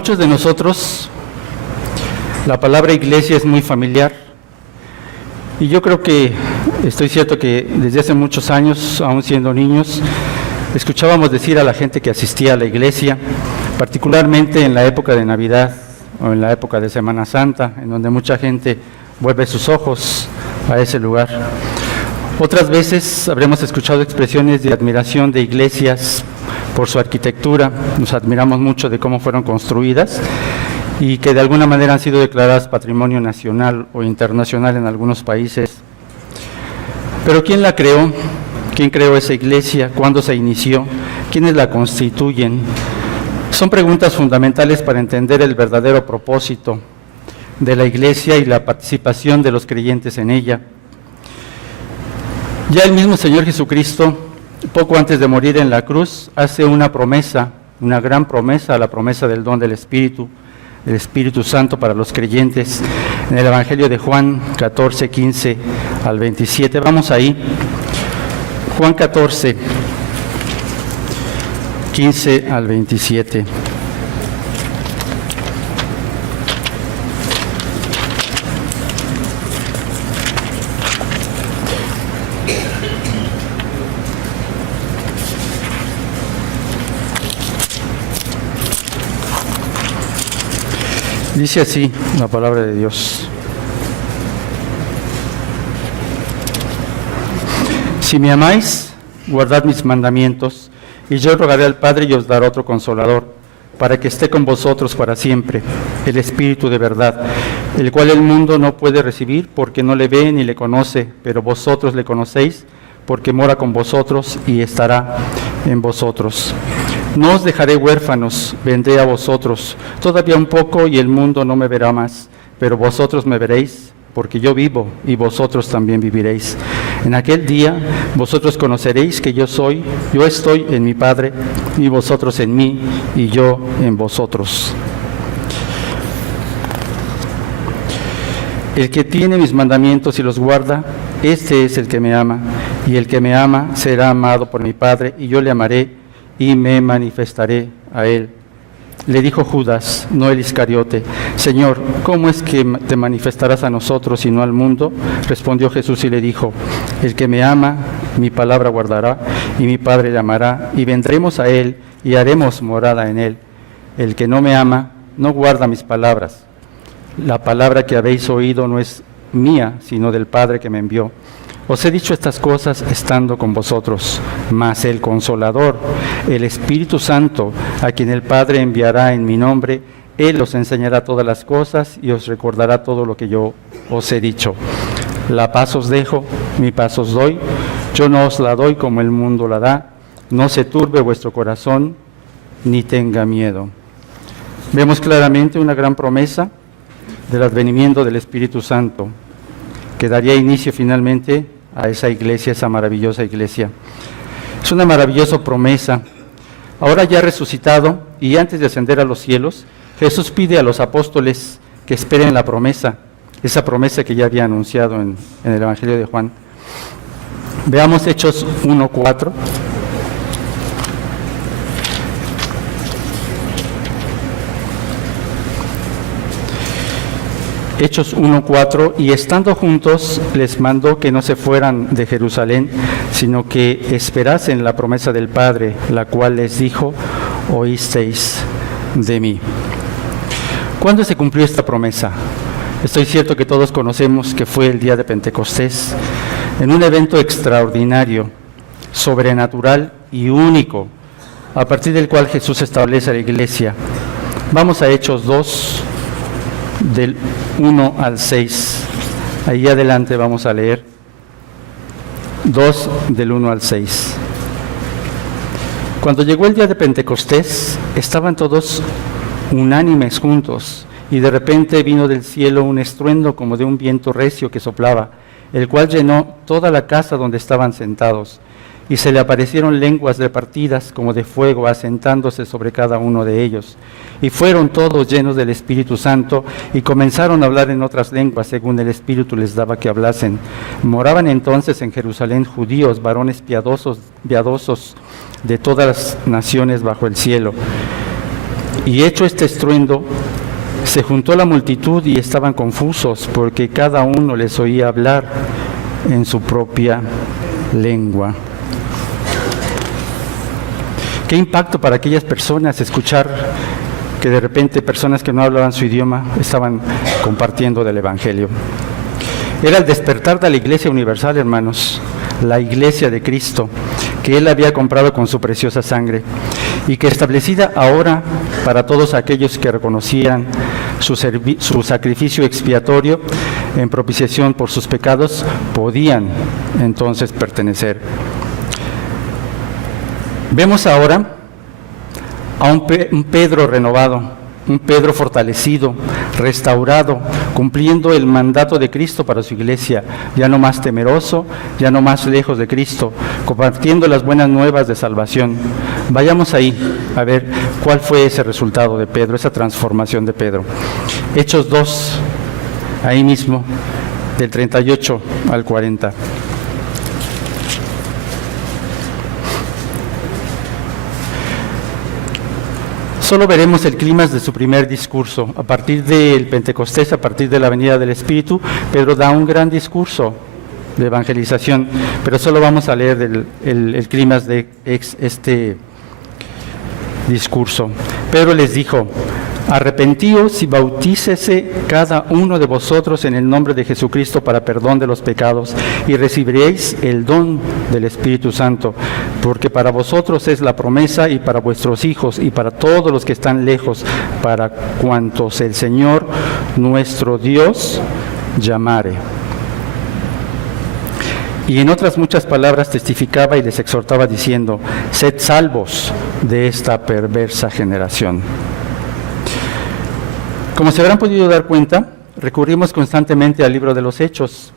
muchos de nosotros, la palabra iglesia es muy familiar. Y yo creo que estoy cierto que desde hace muchos años, aún siendo niños, escuchábamos decir a la gente que asistía a la iglesia, particularmente en la época de Navidad o en la época de Semana Santa, en donde mucha gente vuelve sus ojos a ese lugar. Otras veces habremos escuchado expresiones de admiración de iglesias por su arquitectura. Nos admiramos mucho de cómo fueron construidas y que de alguna manera han sido declaradas patrimonio nacional o internacional en algunos países. Pero ¿quién la creó? ¿Quién creó esa iglesia? ¿Cuándo se inició? ¿Quiénes la constituyen? Son preguntas fundamentales para entender el verdadero propósito de la iglesia y la participación de los creyentes en ella. Ya el mismo Señor Jesucristo, poco antes de morir en la cruz, hace una promesa, una gran promesa, la promesa del don del Espíritu Santo para los creyentes, en el Evangelio de Juan 14, 15 al 27. Vamos ahí, Juan 14, 15 al 27. Dice así la palabra de Dios: si me amáis, guardad mis mandamientos, y yo rogaré al Padre y os dará otro Consolador, para que esté con vosotros para siempre, el Espíritu de verdad, el cual el mundo no puede recibir porque no le ve ni le conoce, pero vosotros le conocéis, porque mora con vosotros y estará en vosotros. No os dejaré huérfanos, vendré a vosotros. Todavía un poco y el mundo no me verá más, pero vosotros me veréis, porque yo vivo y vosotros también viviréis. En aquel día vosotros conoceréis que yo estoy en mi Padre, y vosotros en mí, y yo en vosotros. El que tiene mis mandamientos y los guarda, este es el que me ama, y el que me ama será amado por mi Padre, y yo le amaré y me manifestaré a él. Le dijo Judas, no el Iscariote: Señor, ¿cómo es que te manifestarás a nosotros y no al mundo? Respondió Jesús y le dijo: el que me ama, mi palabra guardará, y mi Padre le amará, y vendremos a él y haremos morada en él. El que no me ama, no guarda mis palabras. La palabra que habéis oído no es mía, sino del Padre que me envió. Os he dicho estas cosas estando con vosotros, mas el Consolador, el Espíritu Santo, a quien el Padre enviará en mi nombre, Él os enseñará todas las cosas y os recordará todo lo que yo os he dicho. La paz os dejo, mi paz os doy, yo no os la doy como el mundo la da. No se turbe vuestro corazón, ni tenga miedo. Vemos claramente una gran promesa del advenimiento del Espíritu Santo, que daría inicio finalmente a esa iglesia, esa maravillosa iglesia. Es una maravillosa promesa. Ahora ya resucitado y antes de ascender a los cielos, Jesús pide a los apóstoles que esperen la promesa, esa promesa que ya había anunciado en el Evangelio de Juan. Veamos Hechos 1:4. Hechos 1:4, y estando juntos les mandó que no se fueran de Jerusalén, sino que esperasen la promesa del Padre, la cual les dijo: oísteis de mí. ¿Cuándo se cumplió esta promesa? Estoy cierto que todos conocemos que fue el día de Pentecostés, en un evento extraordinario, sobrenatural y único, a partir del cual Jesús establece la iglesia. Vamos a Hechos 2, del 1 al 6. Ahí adelante vamos a leer 2 del 1 al 6. Cuando llegó el día de Pentecostés, estaban todos unánimes juntos, y de repente vino del cielo un estruendo como de un viento recio que soplaba, el cual llenó toda la casa donde estaban sentados. Y se le aparecieron lenguas repartidas como de fuego, asentándose sobre cada uno de ellos. Y fueron todos llenos del Espíritu Santo, y comenzaron a hablar en otras lenguas, según el Espíritu les daba que hablasen. Moraban entonces en Jerusalén judíos, varones piadosos de todas las naciones bajo el cielo. Y hecho este estruendo, se juntó la multitud y estaban confusos, porque cada uno les oía hablar en su propia lengua. Qué impacto para aquellas personas escuchar que de repente personas que no hablaban su idioma estaban compartiendo del Evangelio. Era el despertar de la Iglesia Universal, hermanos, la Iglesia de Cristo, que Él había comprado con su preciosa sangre y que establecida ahora para todos aquellos que reconocían su sacrificio expiatorio en propiciación por sus pecados, podían entonces pertenecer. Vemos ahora a un Pedro renovado, un Pedro fortalecido, restaurado, cumpliendo el mandato de Cristo para su iglesia, ya no más temeroso, ya no más lejos de Cristo, compartiendo las buenas nuevas de salvación. Vayamos ahí a ver cuál fue ese resultado de Pedro, esa transformación de Pedro. Hechos 2, ahí mismo, del 38 al 40. Solo veremos el clímax de su primer discurso. A partir del Pentecostés, a partir de la venida del Espíritu, Pedro da un gran discurso de evangelización, pero solo vamos a leer el clímax de este discurso. Pedro les dijo: arrepentíos y bautícese cada uno de vosotros en el nombre de Jesucristo para perdón de los pecados, y recibiréis el don del Espíritu Santo, porque para vosotros es la promesa, y para vuestros hijos, y para todos los que están lejos, para cuantos el Señor nuestro Dios llamare. Y en otras muchas palabras testificaba y les exhortaba diciendo: sed salvos de esta perversa generación. Como se habrán podido dar cuenta, recurrimos constantemente al libro de los Hechos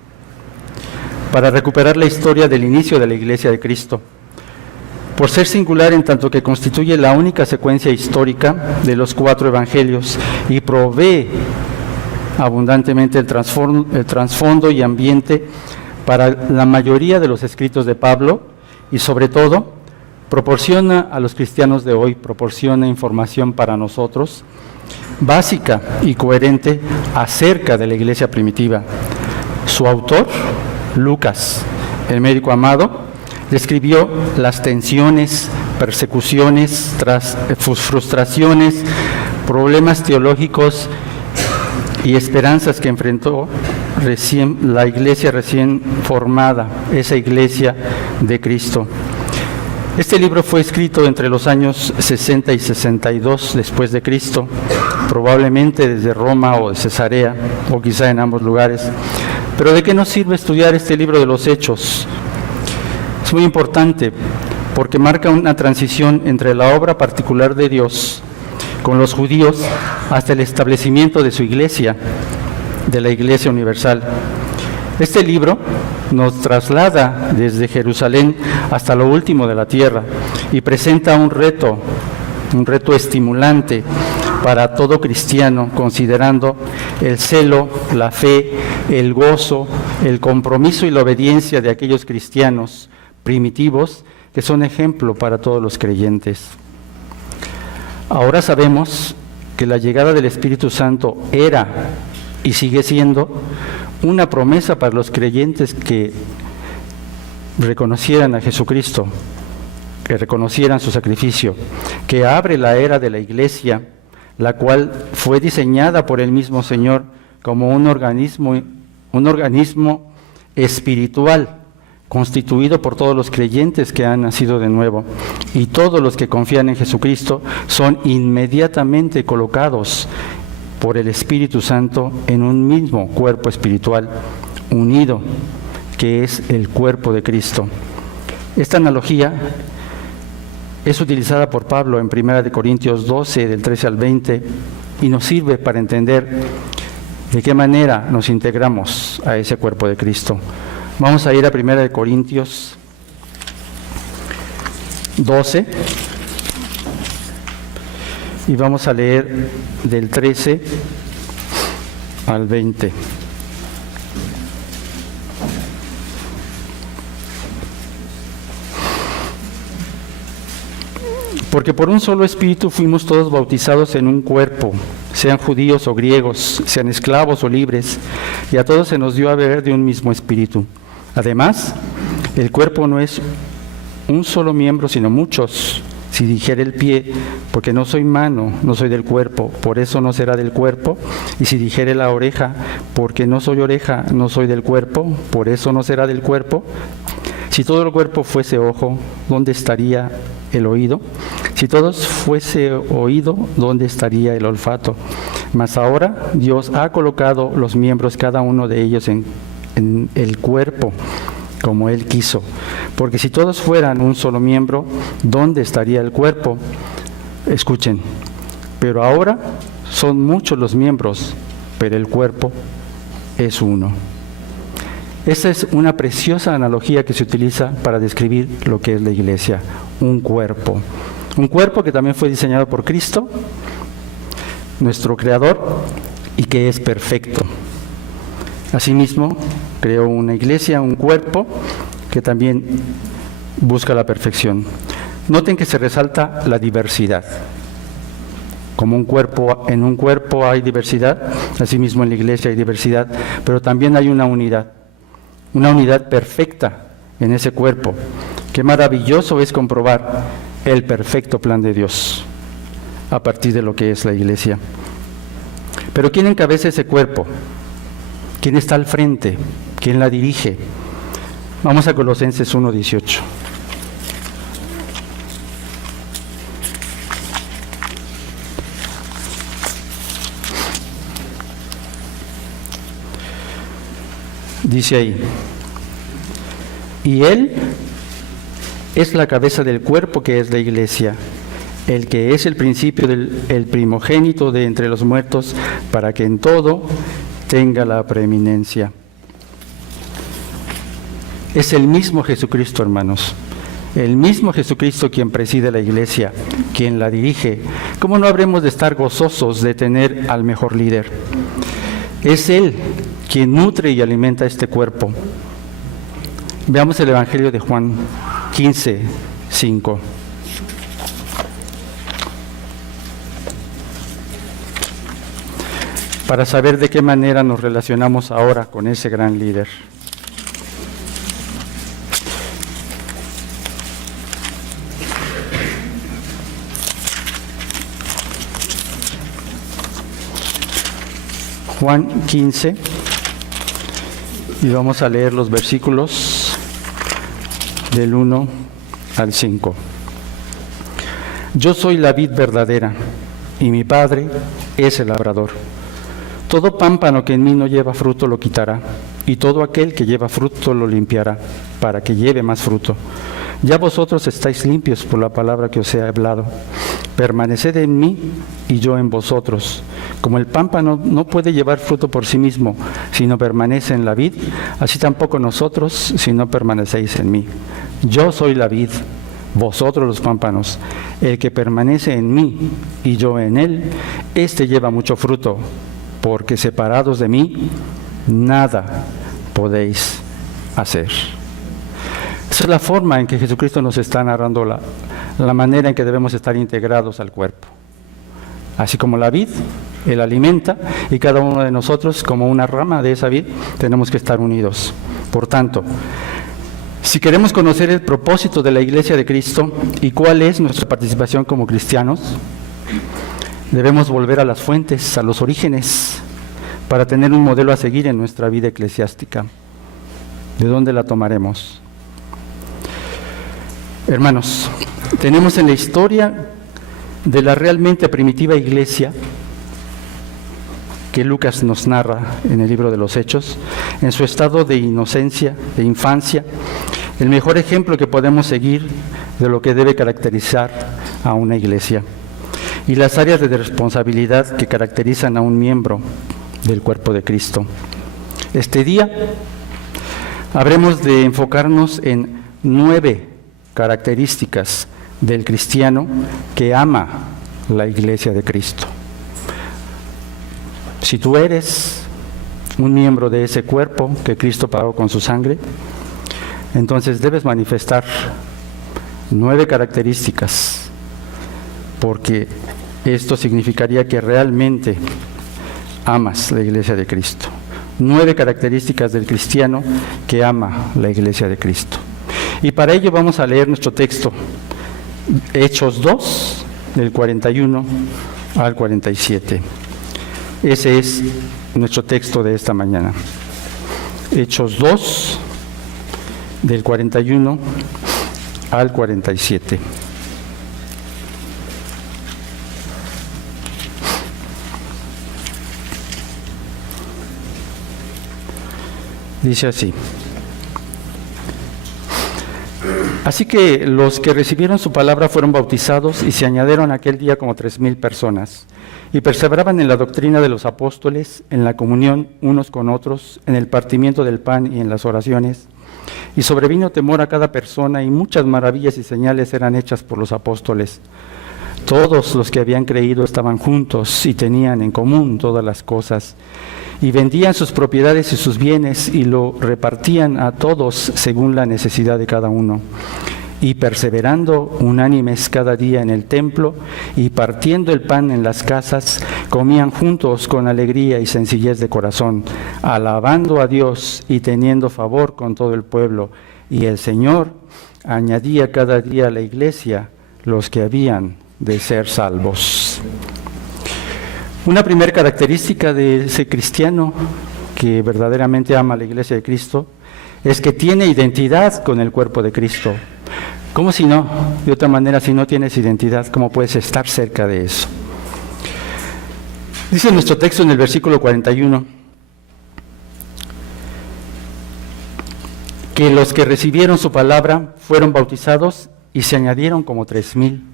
para recuperar la historia del inicio de la Iglesia de Cristo, por ser singular en tanto que constituye la única secuencia histórica de los 4 evangelios y provee abundantemente el trasfondo y ambiente para la mayoría de los escritos de Pablo, y sobre todo proporciona a los cristianos de hoy, proporciona información para nosotros básica y coherente acerca de la iglesia primitiva. Su autor, Lucas, el médico amado, describió las tensiones, persecuciones, frustraciones, problemas teológicos y esperanzas que enfrentó la iglesia recién formada, esa iglesia de Cristo. Este libro fue escrito entre los años 60 y 62 después de Cristo, probablemente desde Roma o de Cesarea, o quizá en ambos lugares. Pero ¿de qué nos sirve estudiar este libro de los Hechos? Es muy importante porque marca una transición entre la obra particular de Dios con los judíos hasta el establecimiento de su iglesia, de la Iglesia Universal. Este libro nos traslada desde Jerusalén hasta lo último de la tierra y presenta un reto estimulante para todo cristiano, considerando el celo, la fe, el gozo, el compromiso y la obediencia de aquellos cristianos primitivos que son ejemplo para todos los creyentes. Ahora sabemos que la llegada del Espíritu Santo era y sigue siendo una promesa para los creyentes que reconocieran a Jesucristo, que reconocieran su sacrificio, que abre la era de la iglesia, la cual fue diseñada por el mismo Señor como un organismo espiritual, constituido por todos los creyentes que han nacido de nuevo, y todos los que confían en Jesucristo son inmediatamente colocados por el Espíritu Santo en un mismo cuerpo espiritual unido, que es el cuerpo de Cristo. Esta analogía es utilizada por Pablo en 1 Corintios 12, del 13 al 20, y nos sirve para entender de qué manera nos integramos a ese cuerpo de Cristo. Vamos a ir a 1 Corintios 12 y vamos a leer del 13 al 20. Porque por un solo Espíritu fuimos todos bautizados en un cuerpo, sean judíos o griegos, sean esclavos o libres, y a todos se nos dio a beber de un mismo Espíritu. Además, el cuerpo no es un solo miembro, sino muchos. Si dijere el pie, porque no soy mano, no soy del cuerpo, por eso no será del cuerpo. Y si dijere la oreja, porque no soy oreja, no soy del cuerpo, por eso no será del cuerpo. Si todo el cuerpo fuese ojo, ¿dónde estaría el oído? Si todo fuese oído, ¿dónde estaría el olfato? Mas ahora Dios ha colocado los miembros, cada uno de ellos, en el cuerpo, como Él quiso. Porque si todos fueran un solo miembro, ¿dónde estaría el cuerpo? Escuchen, pero ahora son muchos los miembros, pero el cuerpo es uno. Esta es una preciosa analogía que se utiliza para describir lo que es la iglesia, un cuerpo. Un cuerpo que también fue diseñado por Cristo, nuestro Creador, y que es perfecto. Asimismo, creó una iglesia, un cuerpo, que también busca la perfección. Noten que se resalta la diversidad. Como en un cuerpo hay diversidad, asimismo en la iglesia hay diversidad, pero también hay una unidad perfecta en ese cuerpo. Qué maravilloso es comprobar el perfecto plan de Dios a partir de lo que es la iglesia. Pero ¿quién encabeza ese cuerpo? ¿Quién está al frente? ¿Quién la dirige? Vamos a Colosenses 1:18. Dice ahí: y Él es la cabeza del cuerpo, que es la iglesia, el que es el principio, el primogénito de entre los muertos, para que en todo tenga la preeminencia. Es el mismo Jesucristo, hermanos, el mismo Jesucristo quien preside la iglesia, quien la dirige. ¿Cómo no habremos de estar gozosos de tener al mejor líder? Es Él quien nutre y alimenta este cuerpo. Veamos el Evangelio de Juan 15:5. Para saber de qué manera nos relacionamos ahora con ese gran líder. Juan 15, y vamos a leer los versículos del 1 al 5. Yo soy la vid verdadera, y mi Padre es el labrador. Todo pámpano que en mí no lleva fruto lo quitará, y todo aquel que lleva fruto lo limpiará, para que lleve más fruto. Ya vosotros estáis limpios por la palabra que os he hablado. Permaneced en mí y yo en vosotros. Como el pámpano no puede llevar fruto por sí mismo, si no permanece en la vid, así tampoco nosotros, si no permanecéis en mí. Yo soy la vid, vosotros los pámpanos. El que permanece en mí y yo en él, éste lleva mucho fruto, porque separados de mí, nada podéis hacer. Esa es la forma en que Jesucristo nos está narrando la manera en que debemos estar integrados al cuerpo. Así como la vid, Él alimenta, y cada uno de nosotros, como una rama de esa vid, tenemos que estar unidos. Por tanto, si queremos conocer el propósito de la Iglesia de Cristo y cuál es nuestra participación como cristianos, debemos volver a las fuentes, a los orígenes, para tener un modelo a seguir en nuestra vida eclesiástica. ¿De dónde la tomaremos? Hermanos, tenemos en la historia de la realmente primitiva iglesia que Lucas nos narra en el libro de los Hechos, en su estado de inocencia, de infancia, el mejor ejemplo que podemos seguir de lo que debe caracterizar a una iglesia y las áreas de responsabilidad que caracterizan a un miembro del cuerpo de Cristo. Este día habremos de enfocarnos en 9 características del cristiano que ama la iglesia de Cristo. Si tú eres un miembro de ese cuerpo que Cristo pagó con su sangre, entonces debes manifestar 9 características porque esto significaría que realmente amas la Iglesia de Cristo. 9 características del cristiano que ama la Iglesia de Cristo. Y para ello vamos a leer nuestro texto, Hechos 2, del 41 al 47. Ese es nuestro texto de esta mañana. Hechos 2, del 41 al 47. Dice así: así que los que recibieron su palabra fueron bautizados y se añadieron aquel día como 3,000 personas, y perseveraban en la doctrina de los apóstoles, en la comunión unos con otros, en el partimiento del pan y en las oraciones. Y sobrevino temor a cada persona, y muchas maravillas y señales eran hechas por los apóstoles. Todos los que habían creído estaban juntos y tenían en común todas las cosas, y vendían sus propiedades y sus bienes y lo repartían a todos según la necesidad de cada uno. Y perseverando unánimes cada día en el templo y partiendo el pan en las casas, comían juntos con alegría y sencillez de corazón, alabando a Dios y teniendo favor con todo el pueblo. Y el Señor añadía cada día a la iglesia los que habían de ser salvos. Una primera característica de ese cristiano que verdaderamente ama a la Iglesia de Cristo es que tiene identidad con el cuerpo de Cristo. ¿Cómo si no? De otra manera, si no tienes identidad, ¿cómo puedes estar cerca de eso? Dice nuestro texto en el versículo 41 que los que recibieron su palabra fueron bautizados y se añadieron como 3,000.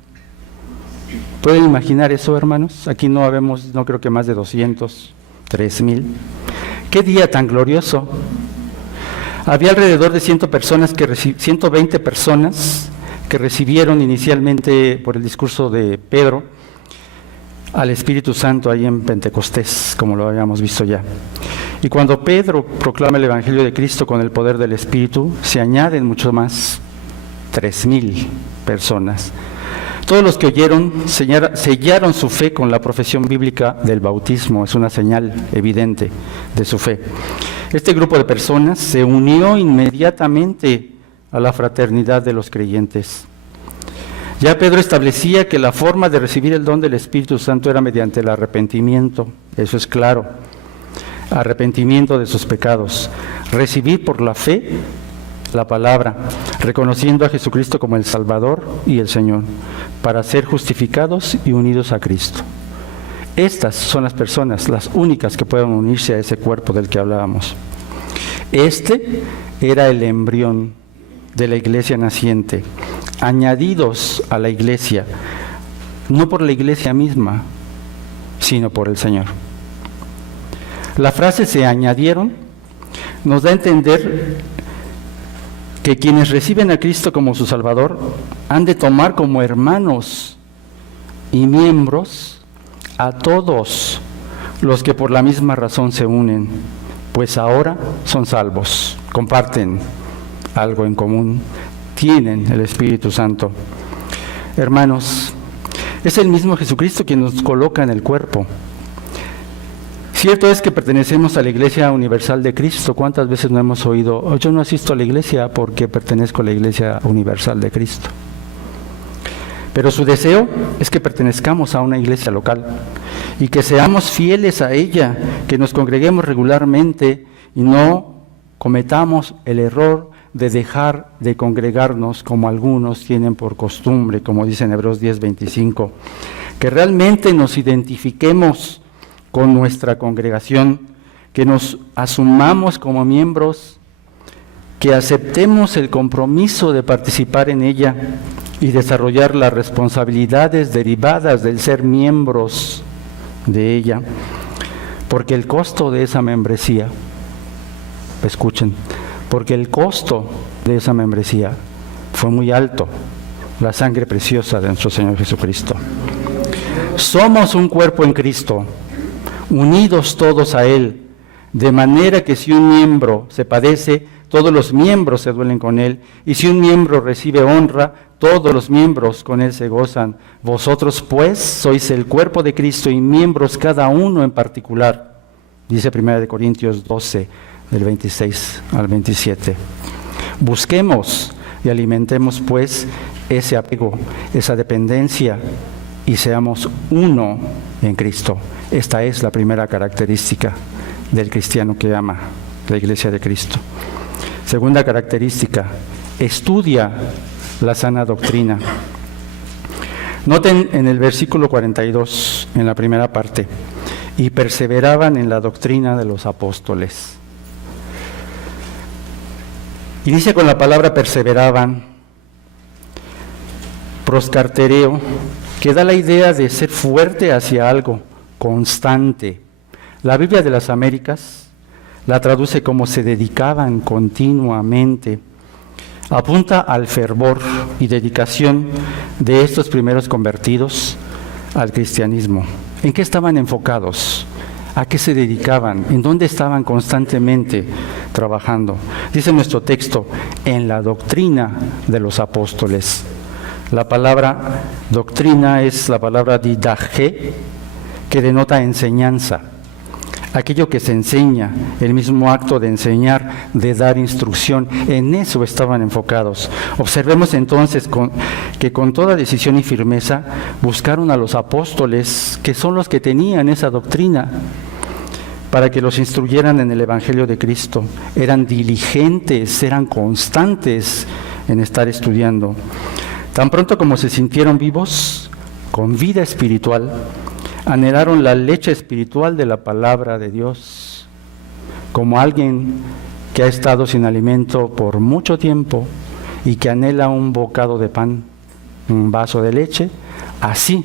¿Pueden imaginar eso, hermanos? Aquí no habemos, no creo que más de 200, 3,000. ¡Qué día tan glorioso! Había alrededor de 120 personas que recibieron inicialmente por el discurso de Pedro al Espíritu Santo ahí en Pentecostés, como lo habíamos visto ya. Y cuando Pedro proclama el Evangelio de Cristo con el poder del Espíritu, se añaden mucho más, 3,000 personas. Todos los que oyeron sellaron su fe con la profesión bíblica del bautismo, es una señal evidente de su fe. Este grupo de personas se unió inmediatamente a la fraternidad de los creyentes. Ya Pedro establecía que la forma de recibir el don del Espíritu Santo era mediante el arrepentimiento, eso es claro, arrepentimiento de sus pecados, recibir por la fe la palabra, reconociendo a Jesucristo como el Salvador y el Señor, para ser justificados y unidos a Cristo. Estas son las personas, las únicas que pueden unirse a ese cuerpo del que hablábamos. Este era el embrión de la iglesia naciente, añadidos a la iglesia, no por la iglesia misma, sino por el Señor. La frase "se añadieron" nos da a entender que quienes reciben a Cristo como su Salvador han de tomar como hermanos y miembros a todos los que por la misma razón se unen, pues ahora son salvos, comparten algo en común, tienen el Espíritu Santo. Hermanos, es el mismo Jesucristo quien nos coloca en el cuerpo. Cierto es que pertenecemos a la Iglesia Universal de Cristo. ¿Cuántas veces no hemos oído: "Oh, yo no asisto a la iglesia porque pertenezco a la Iglesia Universal de Cristo"? Pero su deseo es que pertenezcamos a una iglesia local y que seamos fieles a ella, que nos congreguemos regularmente y no cometamos el error de dejar de congregarnos como algunos tienen por costumbre, como dice en Hebreos 10:25, que realmente nos identifiquemos con nuestra congregación, que nos asumamos como miembros, que aceptemos el compromiso de participar en ella y desarrollar las responsabilidades derivadas del ser miembros de ella, porque el costo de esa membresía, escuchen, porque el costo de esa membresía fue muy alto, la sangre preciosa de nuestro Señor Jesucristo. Somos un cuerpo en Cristo, unidos todos a Él, de manera que si un miembro se padece, todos los miembros se duelen con él, y si un miembro recibe honra, todos los miembros con él se gozan. Vosotros pues sois el cuerpo de Cristo y miembros cada uno en particular. Dice 1 Corintios 12, del 26 al 27. Busquemos y alimentemos pues ese apego, esa dependencia, y seamos uno en Cristo. Esta es la primera característica del cristiano que ama la Iglesia de Cristo. Segunda característica, estudia la sana doctrina. Noten en el versículo 42, en la primera parte, y perseveraban en la doctrina de los apóstoles. Inicia con la palabra perseveraban, proscartereo, que da la idea de ser fuerte hacia algo, constante. La Biblia de las Américas la traduce como se dedicaban continuamente. Apunta al fervor y dedicación de estos primeros convertidos al cristianismo. ¿En qué estaban enfocados? ¿A qué se dedicaban? ¿En dónde estaban constantemente trabajando? Dice nuestro texto, en la doctrina de los apóstoles. La palabra doctrina es la palabra didache, que denota enseñanza. Aquello que se enseña, el mismo acto de enseñar, de dar instrucción, en eso estaban enfocados. Observemos entonces que con toda decisión y firmeza buscaron a los apóstoles, que son los que tenían esa doctrina, para que los instruyeran en el Evangelio de Cristo. Eran diligentes, eran constantes en estar estudiando. Tan pronto como se sintieron vivos, con vida espiritual, anhelaron la leche espiritual de la palabra de Dios. Como alguien que ha estado sin alimento por mucho tiempo y que anhela un bocado de pan, un vaso de leche, así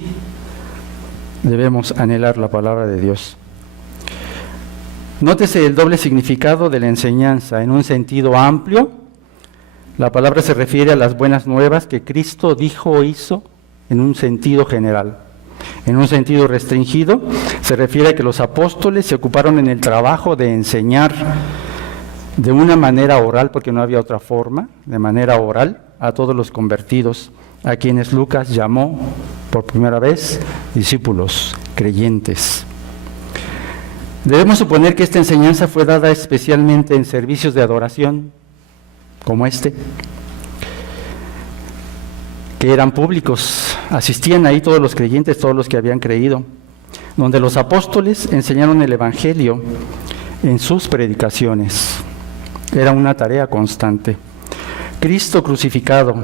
debemos anhelar la palabra de Dios. Nótese el doble significado de la enseñanza. En un sentido amplio, la palabra se refiere a las buenas nuevas que Cristo dijo o hizo en un sentido general. En un sentido restringido, se refiere a que los apóstoles se ocuparon en el trabajo de enseñar de una manera oral, porque no había otra forma, de manera oral, a todos los convertidos, a quienes Lucas llamó por primera vez discípulos, creyentes. Debemos suponer que esta enseñanza fue dada especialmente en servicios de adoración, como este, que eran públicos, asistían ahí todos los creyentes, todos los que habían creído, donde los apóstoles enseñaron el Evangelio en sus predicaciones. Era una tarea constante. Cristo crucificado,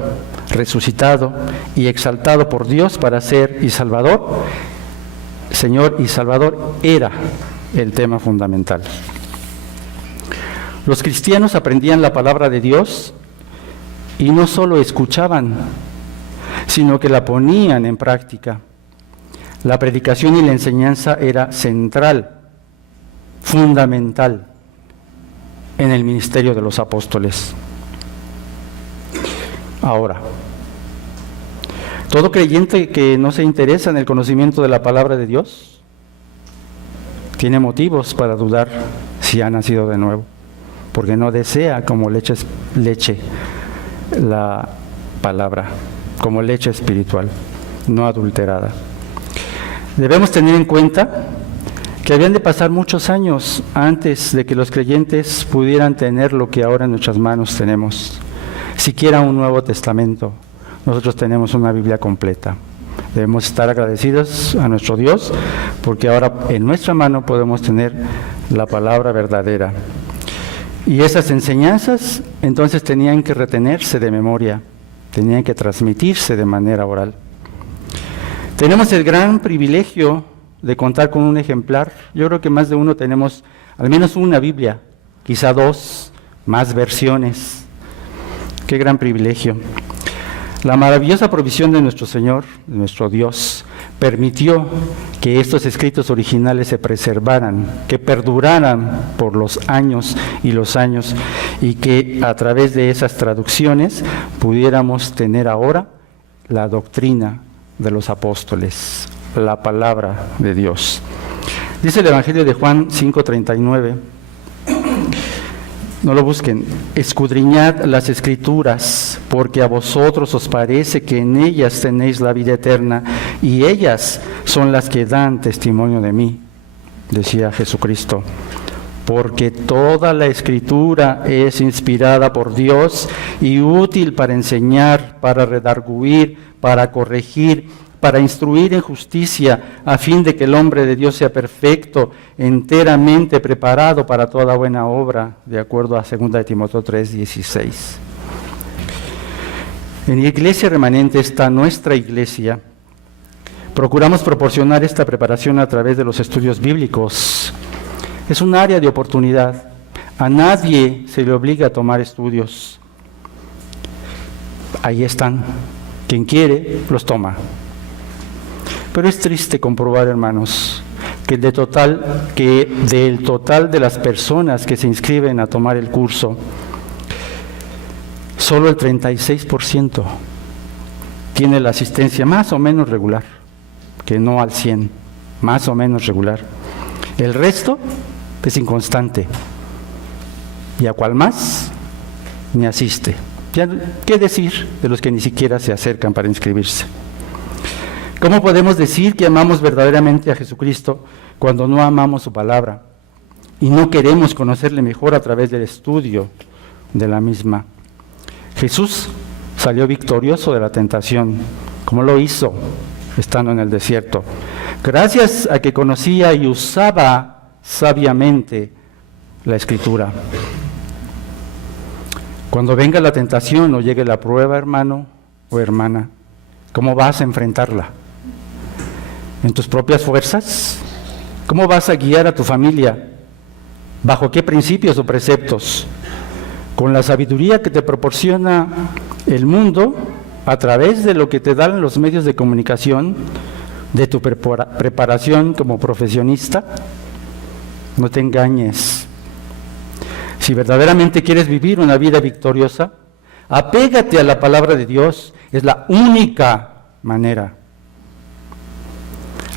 resucitado y exaltado por Dios para ser y Salvador, Señor y Salvador, era el tema fundamental. Los cristianos aprendían la palabra de Dios y no solo escuchaban, sino que la ponían en práctica. La predicación y la enseñanza era central, fundamental en el ministerio de los apóstoles. Ahora, todo creyente que no se interesa en el conocimiento de la palabra de Dios tiene motivos para dudar si ha nacido de nuevo, porque no desea como leche la palabra, como leche espiritual, no adulterada. Debemos tener en cuenta que habían de pasar muchos años antes de que los creyentes pudieran tener lo que ahora en nuestras manos tenemos, siquiera un Nuevo Testamento. Nosotros tenemos una Biblia completa. Debemos estar agradecidos a nuestro Dios porque ahora en nuestra mano podemos tener la palabra verdadera. Y esas enseñanzas entonces tenían que retenerse de memoria, tenían que transmitirse de manera oral. Tenemos el gran privilegio de contar con un ejemplar. Yo creo que más de uno tenemos al menos una Biblia, quizá dos, más versiones. Qué gran privilegio. La maravillosa provisión de nuestro Señor, de nuestro Dios, permitió que estos escritos originales se preservaran, que perduraran por los años, y que a través de esas traducciones pudiéramos tener ahora la doctrina de los apóstoles, la palabra de Dios. Dice el Evangelio de Juan 5:39, No lo busquen. Escudriñad las Escrituras, porque a vosotros os parece que en ellas tenéis la vida eterna, y ellas son las que dan testimonio de mí, decía Jesucristo. Porque toda la Escritura es inspirada por Dios y útil para enseñar, para redarguir, para corregir, para instruir en justicia, a fin de que el hombre de Dios sea perfecto, enteramente preparado para toda buena obra, de acuerdo a 2 Timoteo 3:16. En la Iglesia Remanente está nuestra iglesia. Procuramos proporcionar esta preparación a través de los estudios bíblicos. Es un área de oportunidad. A nadie se le obliga a tomar estudios. Ahí están. Quien quiere, los toma. Pero es triste comprobar, hermanos, que del total de las personas que se inscriben a tomar el curso, solo el 36% tiene la asistencia más o menos regular, que no al 100%, más o menos regular. El resto es inconstante, y a cual más ni asiste. Ya, ¿qué decir de los que ni siquiera se acercan para inscribirse? ¿Cómo podemos decir que amamos verdaderamente a Jesucristo cuando no amamos su palabra y no queremos conocerle mejor a través del estudio de la misma? Jesús salió victorioso de la tentación, como lo hizo estando en el desierto, gracias a que conocía y usaba sabiamente la Escritura. Cuando venga la tentación o llegue la prueba, hermano o hermana, ¿cómo vas a enfrentarla? ¿En tus propias fuerzas? ¿Cómo vas a guiar a tu familia? ¿Bajo qué principios o preceptos? ¿Con la sabiduría que te proporciona el mundo a través de lo que te dan los medios de comunicación, de tu preparación como profesionista? No te engañes. Si verdaderamente quieres vivir una vida victoriosa, apégate a la palabra de Dios. Es la única manera.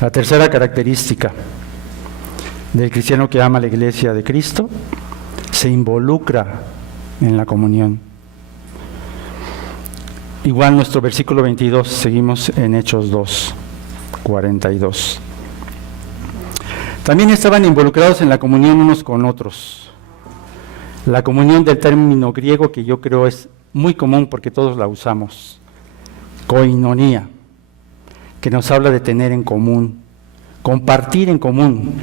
La tercera característica del cristiano que ama la iglesia de Cristo, se involucra en la comunión. Igual nuestro versículo 22, seguimos en Hechos 2:42. También estaban involucrados en la comunión unos con otros. La comunión, del término griego que yo creo es muy común porque todos la usamos, koinonía, que nos habla de tener en común, compartir en común,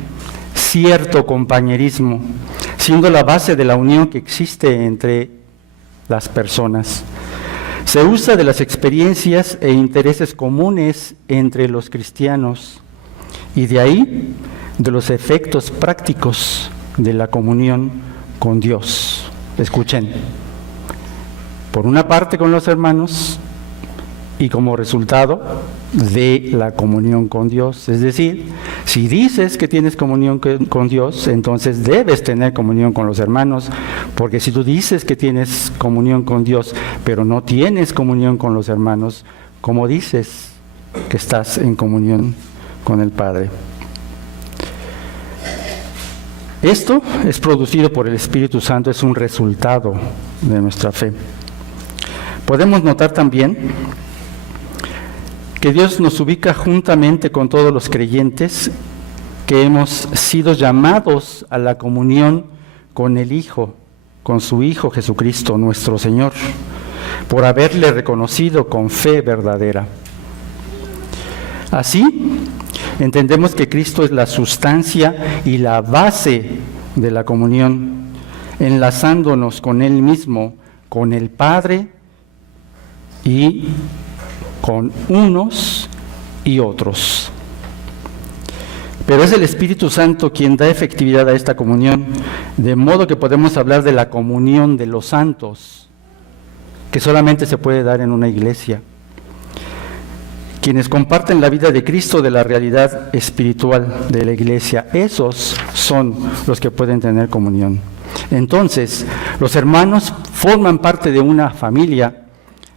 cierto compañerismo, siendo la base de la unión que existe entre las personas. Se usa de las experiencias e intereses comunes entre los cristianos y de ahí de los efectos prácticos de la comunión con Dios. Escuchen, por una parte con los hermanos y como resultado de la comunión con Dios. Es decir, si dices que tienes comunión con Dios, entonces debes tener comunión con los hermanos, porque si tú dices que tienes comunión con Dios, pero no tienes comunión con los hermanos, ¿cómo dices que estás en comunión con el Padre? Esto es producido por el Espíritu Santo, es un resultado de nuestra fe. Podemos notar también que Dios nos ubica juntamente con todos los creyentes que hemos sido llamados a la comunión con el Hijo, con su Hijo Jesucristo, nuestro Señor, por haberle reconocido con fe verdadera. Así, entendemos que Cristo es la sustancia y la base de la comunión, enlazándonos con Él mismo, con el Padre y con unos y otros. Pero es el Espíritu Santo quien da efectividad a esta comunión, de modo que podemos hablar de la comunión de los santos, que solamente se puede dar en una iglesia. Quienes comparten la vida de Cristo, de la realidad espiritual de la iglesia, esos son los que pueden tener comunión. Entonces, los hermanos forman parte de una familia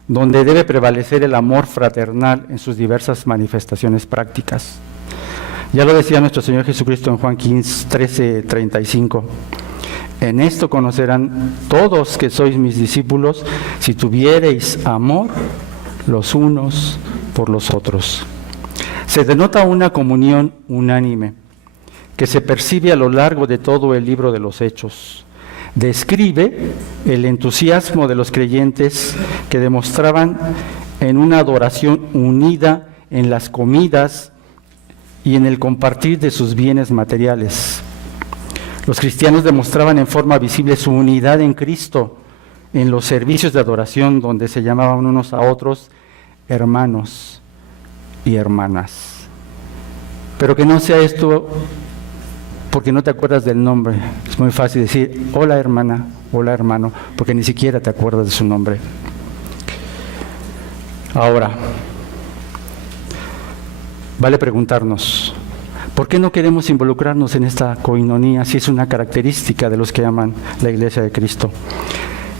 donde debe prevalecer el amor fraternal en sus diversas manifestaciones prácticas. Ya lo decía nuestro Señor Jesucristo en Juan 13:35. En esto conocerán todos que sois mis discípulos, si tuviereis amor los unos por los otros. Se denota una comunión unánime que se percibe a lo largo de todo el libro de los Hechos. Describe el entusiasmo de los creyentes que demostraban en una adoración unida en las comidas y en el compartir de sus bienes materiales. Los cristianos demostraban en forma visible su unidad en Cristo en los servicios de adoración, donde se llamaban unos a otros hermanos y hermanas. Pero que no sea esto porque no te acuerdas del nombre. Es muy fácil decir, hola hermana, hola hermano, porque ni siquiera te acuerdas de su nombre. Ahora, vale preguntarnos, ¿por qué no queremos involucrarnos en esta coinonía si es una característica de los que aman la Iglesia de Cristo?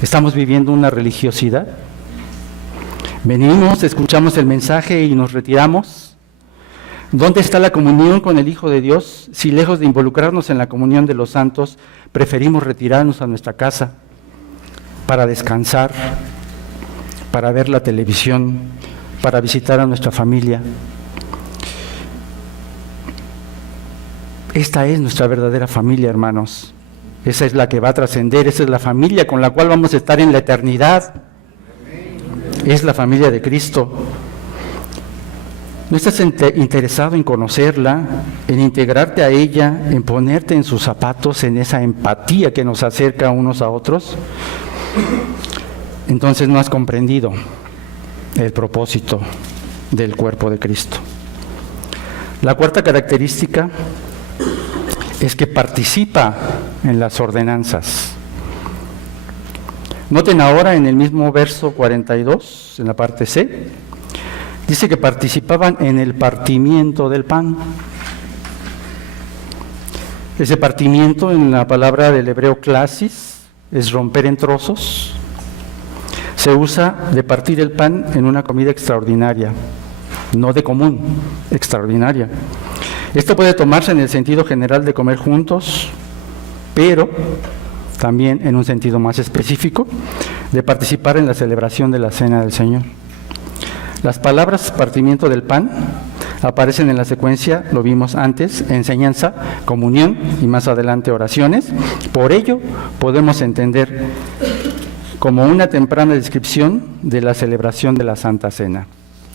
¿Estamos viviendo una religiosidad? ¿Venimos, escuchamos el mensaje y nos retiramos? ¿Dónde está la comunión con el Hijo de Dios si lejos de involucrarnos en la comunión de los santos, preferimos retirarnos a nuestra casa para descansar, para ver la televisión, para visitar a nuestra familia? Esta es nuestra verdadera familia, hermanos. Esa es la que va a trascender, esa es la familia con la cual vamos a estar en la eternidad. Es la familia de Cristo. ¿No estás interesado en conocerla, en integrarte a ella, en ponerte en sus zapatos, en esa empatía que nos acerca unos a otros? Entonces no has comprendido el propósito del cuerpo de Cristo. La cuarta característica es que participa en las ordenanzas. Noten ahora en el mismo verso 42, en la parte C, dice que participaban en el partimiento del pan. Ese partimiento en la palabra del hebreo klasis es romper en trozos. Se usa de partir el pan en una comida extraordinaria, no de común, extraordinaria. Esto puede tomarse en el sentido general de comer juntos, pero también en un sentido más específico, de participar en la celebración de la Cena del Señor. Las palabras partimiento del pan aparecen en la secuencia, lo vimos antes, enseñanza, comunión y más adelante oraciones. Por ello, podemos entender como una temprana descripción de la celebración de la Santa Cena,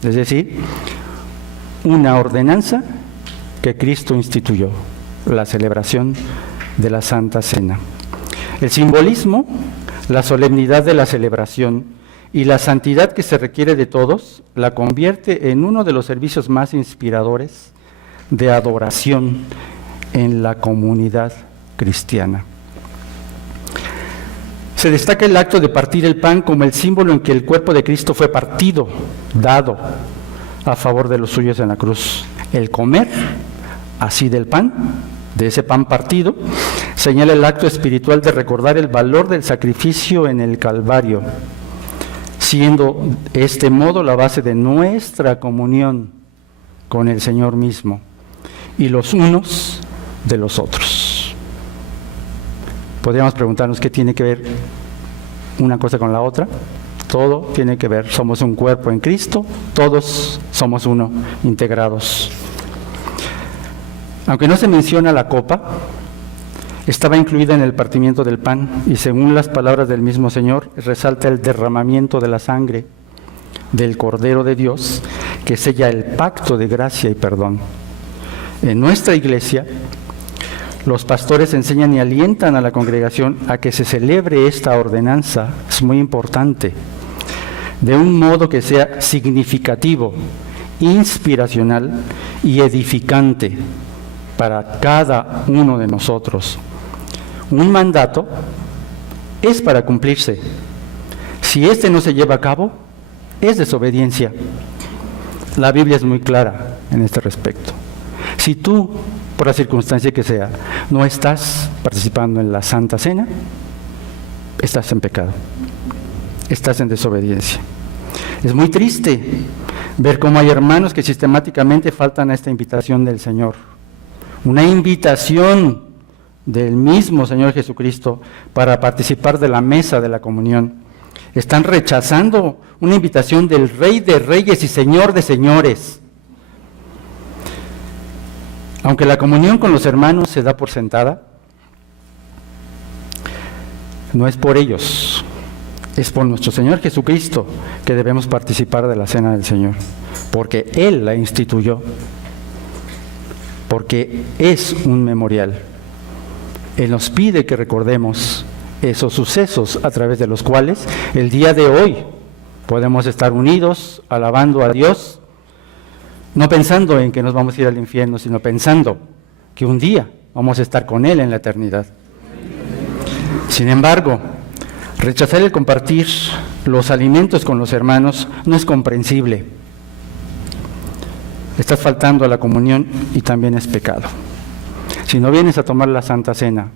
es decir, una ordenanza que Cristo instituyó, la celebración de la Santa Cena. El simbolismo, la solemnidad de la celebración y la santidad que se requiere de todos, la convierte en uno de los servicios más inspiradores de adoración en la comunidad cristiana. Se destaca el acto de partir el pan como el símbolo en que el cuerpo de Cristo fue partido, dado a favor de los suyos en la cruz. El comer así del pan, de ese pan partido, señala el acto espiritual de recordar el valor del sacrificio en el Calvario, siendo este modo la base de nuestra comunión con el Señor mismo y los unos de los otros. Podríamos preguntarnos qué tiene que ver una cosa con la otra. Todo tiene que ver, somos un cuerpo en Cristo, todos somos uno, integrados. Aunque no se menciona la copa, estaba incluida en el partimiento del pan y según las palabras del mismo Señor, resalta el derramamiento de la sangre del Cordero de Dios que sella el pacto de gracia y perdón. En nuestra iglesia, los pastores enseñan y alientan a la congregación a que se celebre esta ordenanza, es muy importante, de un modo que sea significativo, inspiracional y edificante para cada uno de nosotros. Un mandato es para cumplirse. Si este no se lleva a cabo, es desobediencia. La Biblia es muy clara en este respecto. Si tú, por la circunstancia que sea, no estás participando en la Santa Cena, estás en pecado, estás en desobediencia. Es muy triste ver cómo hay hermanos que sistemáticamente faltan a esta invitación del Señor. Una invitación del mismo Señor Jesucristo para participar de la mesa de la comunión. Están rechazando una invitación del Rey de Reyes y Señor de Señores. Aunque la comunión con los hermanos se da por sentada, no es por ellos, es por nuestro Señor Jesucristo que debemos participar de la cena del Señor, porque Él la instituyó, porque es un memorial. Él nos pide que recordemos esos sucesos a través de los cuales el día de hoy podemos estar unidos, alabando a Dios, no pensando en que nos vamos a ir al infierno, sino pensando que un día vamos a estar con Él en la eternidad. Sin embargo, rechazar el compartir los alimentos con los hermanos no es comprensible. Estás faltando a la comunión y también es pecado. Si no vienes a tomar la Santa Cena,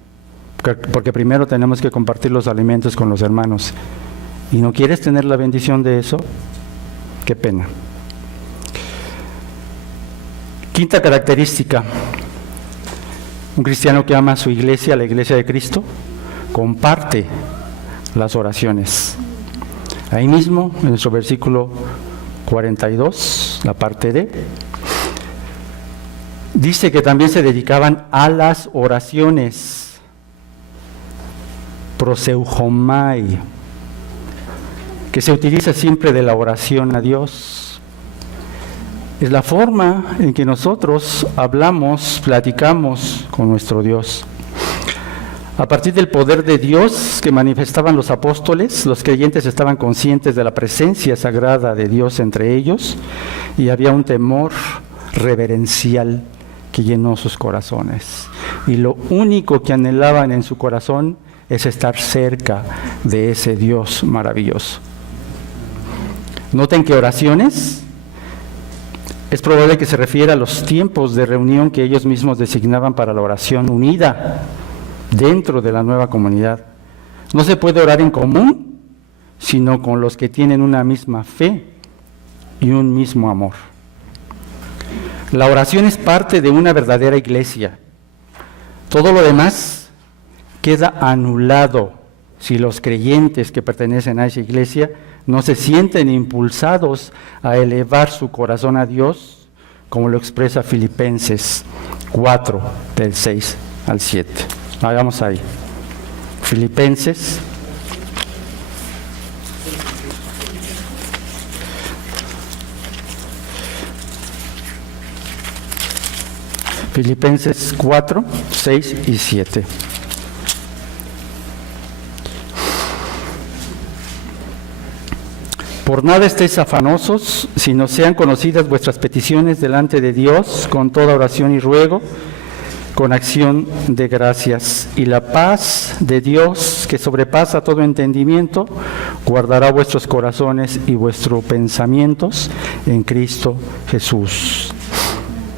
porque primero tenemos que compartir los alimentos con los hermanos, y no quieres tener la bendición de eso, qué pena. Quinta característica: un cristiano que ama a su iglesia, la iglesia de Cristo, comparte las oraciones. Ahí mismo, en nuestro versículo 42, la parte D, dice que también se dedicaban a las oraciones, proseujomai, que se utiliza siempre de la oración a Dios. Es la forma en que nosotros hablamos, platicamos con nuestro Dios. A partir del poder de Dios que manifestaban los apóstoles, los creyentes estaban conscientes de la presencia sagrada de Dios entre ellos y había un temor reverencial que llenó sus corazones. Y lo único que anhelaban en su corazón es estar cerca de ese Dios maravilloso. Noten que oraciones es probable que se refiera a los tiempos de reunión que ellos mismos designaban para la oración unida dentro de la nueva comunidad. No se puede orar en común, sino con los que tienen una misma fe y un mismo amor. La oración es parte de una verdadera iglesia. Todo lo demás queda anulado si los creyentes que pertenecen a esa iglesia no se sienten impulsados a elevar su corazón a Dios, como lo expresa Filipenses 4, del 6 al 7. Hagamos ahí. Filipenses 4, 6 y 7. Por nada estéis afanosos, sino sean conocidas vuestras peticiones delante de Dios con toda oración y ruego, con acción de gracias. Y la paz de Dios, que sobrepasa todo entendimiento, guardará vuestros corazones y vuestros pensamientos en Cristo Jesús.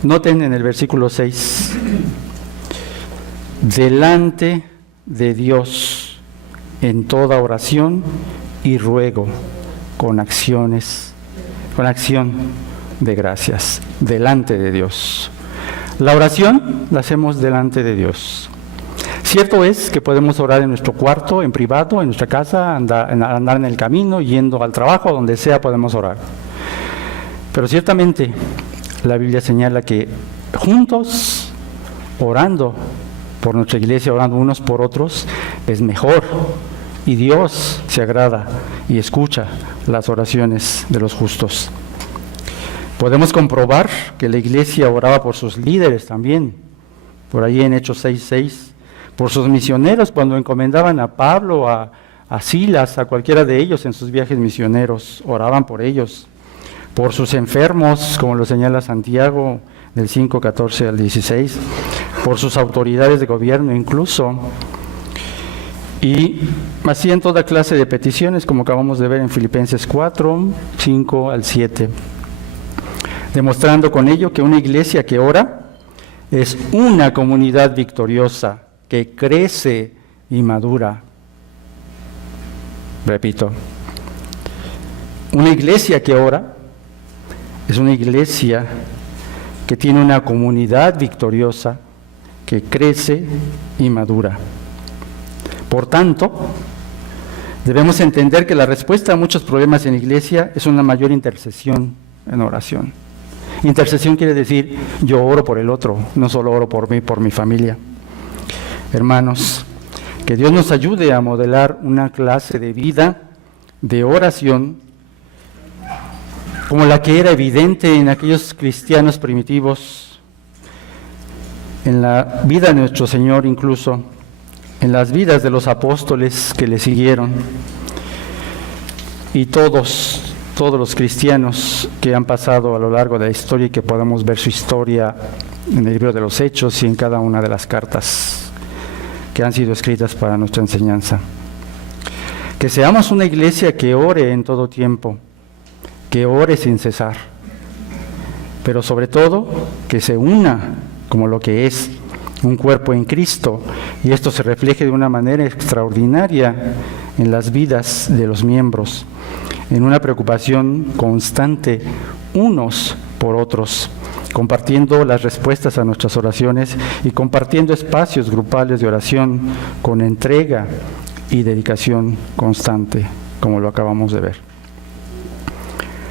Noten en el versículo 6, delante de Dios en toda oración y ruego, con acción de gracias, delante de Dios. La oración la hacemos delante de Dios. Cierto es que podemos orar en nuestro cuarto, en privado, en nuestra casa, andar en el camino, yendo al trabajo, donde sea podemos orar. Pero ciertamente la Biblia señala que juntos, orando por nuestra iglesia, orando unos por otros, es mejor. Y Dios se agrada y escucha las oraciones de los justos. Podemos comprobar que la iglesia oraba por sus líderes también, por ahí en Hechos 6:6, por sus misioneros cuando encomendaban a Pablo, a Silas, a cualquiera de ellos en sus viajes misioneros, oraban por ellos, por sus enfermos, como lo señala Santiago del 5:14 al 16, por sus autoridades de gobierno incluso, y hacían toda clase de peticiones, como acabamos de ver en Filipenses 4, 5 al 7. Demostrando con ello que una iglesia que ora es una comunidad victoriosa, que crece y madura. Repito, una iglesia que ora es una iglesia que tiene una comunidad victoriosa, que crece y madura. Por tanto, debemos entender que la respuesta a muchos problemas en la iglesia es una mayor intercesión en oración. Intercesión quiere decir, yo oro por el otro, no solo oro por mí, por mi familia. Hermanos, que Dios nos ayude a modelar una clase de vida, de oración, como la que era evidente en aquellos cristianos primitivos, en la vida de nuestro Señor incluso, en las vidas de los apóstoles que le siguieron, y todos los cristianos que han pasado a lo largo de la historia y que podamos ver su historia en el libro de los Hechos y en cada una de las cartas que han sido escritas para nuestra enseñanza. Que seamos una iglesia que ore en todo tiempo, que ore sin cesar, pero sobre todo que se una como lo que es un cuerpo en Cristo, y esto se refleje de una manera extraordinaria en las vidas de los miembros, en una preocupación constante unos por otros, compartiendo las respuestas a nuestras oraciones y compartiendo espacios grupales de oración con entrega y dedicación constante, como lo acabamos de ver.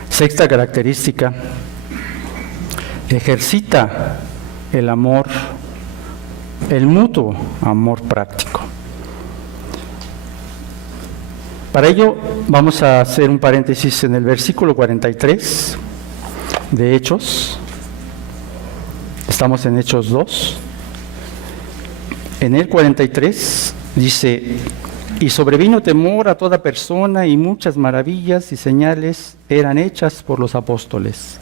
Sexta característica: ejercita el amor, el mutuo amor práctico. Para ello vamos a hacer un paréntesis en el versículo 43 de Hechos. Estamos en Hechos 2. En el 43 dice: y sobrevino temor a toda persona, y muchas maravillas y señales eran hechas por los apóstoles.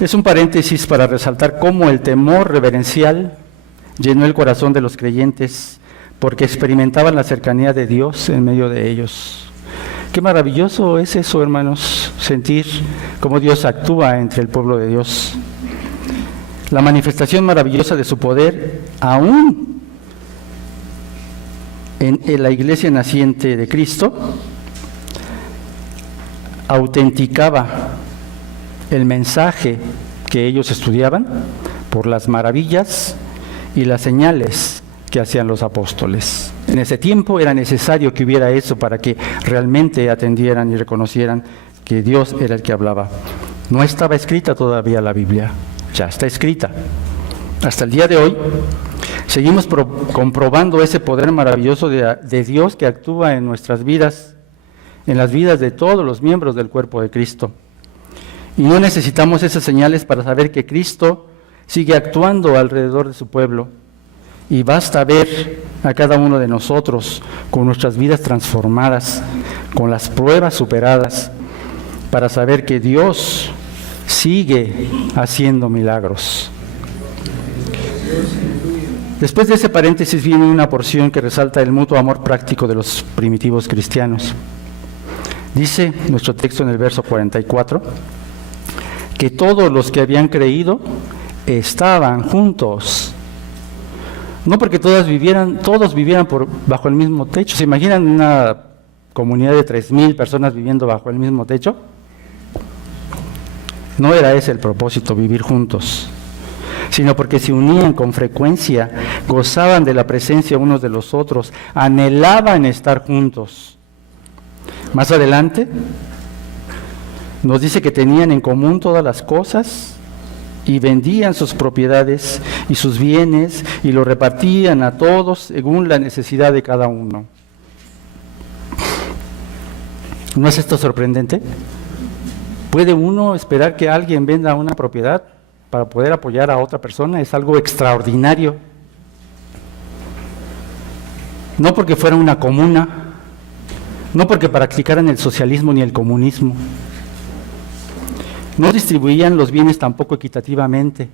Es un paréntesis para resaltar cómo el temor reverencial llenó el corazón de los creyentes, porque experimentaban la cercanía de Dios en medio de ellos. Qué maravilloso es eso, hermanos, sentir cómo Dios actúa entre el pueblo de Dios. La manifestación maravillosa de su poder, aún en la iglesia naciente de Cristo, autenticaba el mensaje que ellos estudiaban por las maravillas y las señales que hacían los apóstoles. En ese tiempo era necesario que hubiera eso para que realmente atendieran y reconocieran que Dios era el que hablaba. No estaba escrita todavía la Biblia, ya está escrita. Hasta el día de hoy seguimos comprobando ese poder maravilloso de Dios que actúa en nuestras vidas, en las vidas de todos los miembros del cuerpo de Cristo. Y no necesitamos esas señales para saber que Cristo sigue actuando alrededor de su pueblo. Y basta ver a cada uno de nosotros con nuestras vidas transformadas, con las pruebas superadas, para saber que Dios sigue haciendo milagros. Después de ese paréntesis viene una porción que resalta el mutuo amor práctico de los primitivos cristianos. Dice nuestro texto en el verso 44, que todos los que habían creído estaban juntos. No porque todos vivieran bajo el mismo techo. ¿Se imaginan una comunidad de 3,000 personas viviendo bajo el mismo techo? No era ese el propósito, vivir juntos, sino porque se unían con frecuencia, gozaban de la presencia unos de los otros, anhelaban estar juntos. Más adelante nos dice que tenían en común todas las cosas y vendían sus propiedades y sus bienes y lo repartían a todos según la necesidad de cada uno. ¿No es esto sorprendente? ¿Puede uno esperar que alguien venda una propiedad para poder apoyar a otra persona? Es algo extraordinario. No porque fuera una comuna, no porque practicaran el socialismo ni el comunismo. No distribuían los bienes tampoco equitativamente,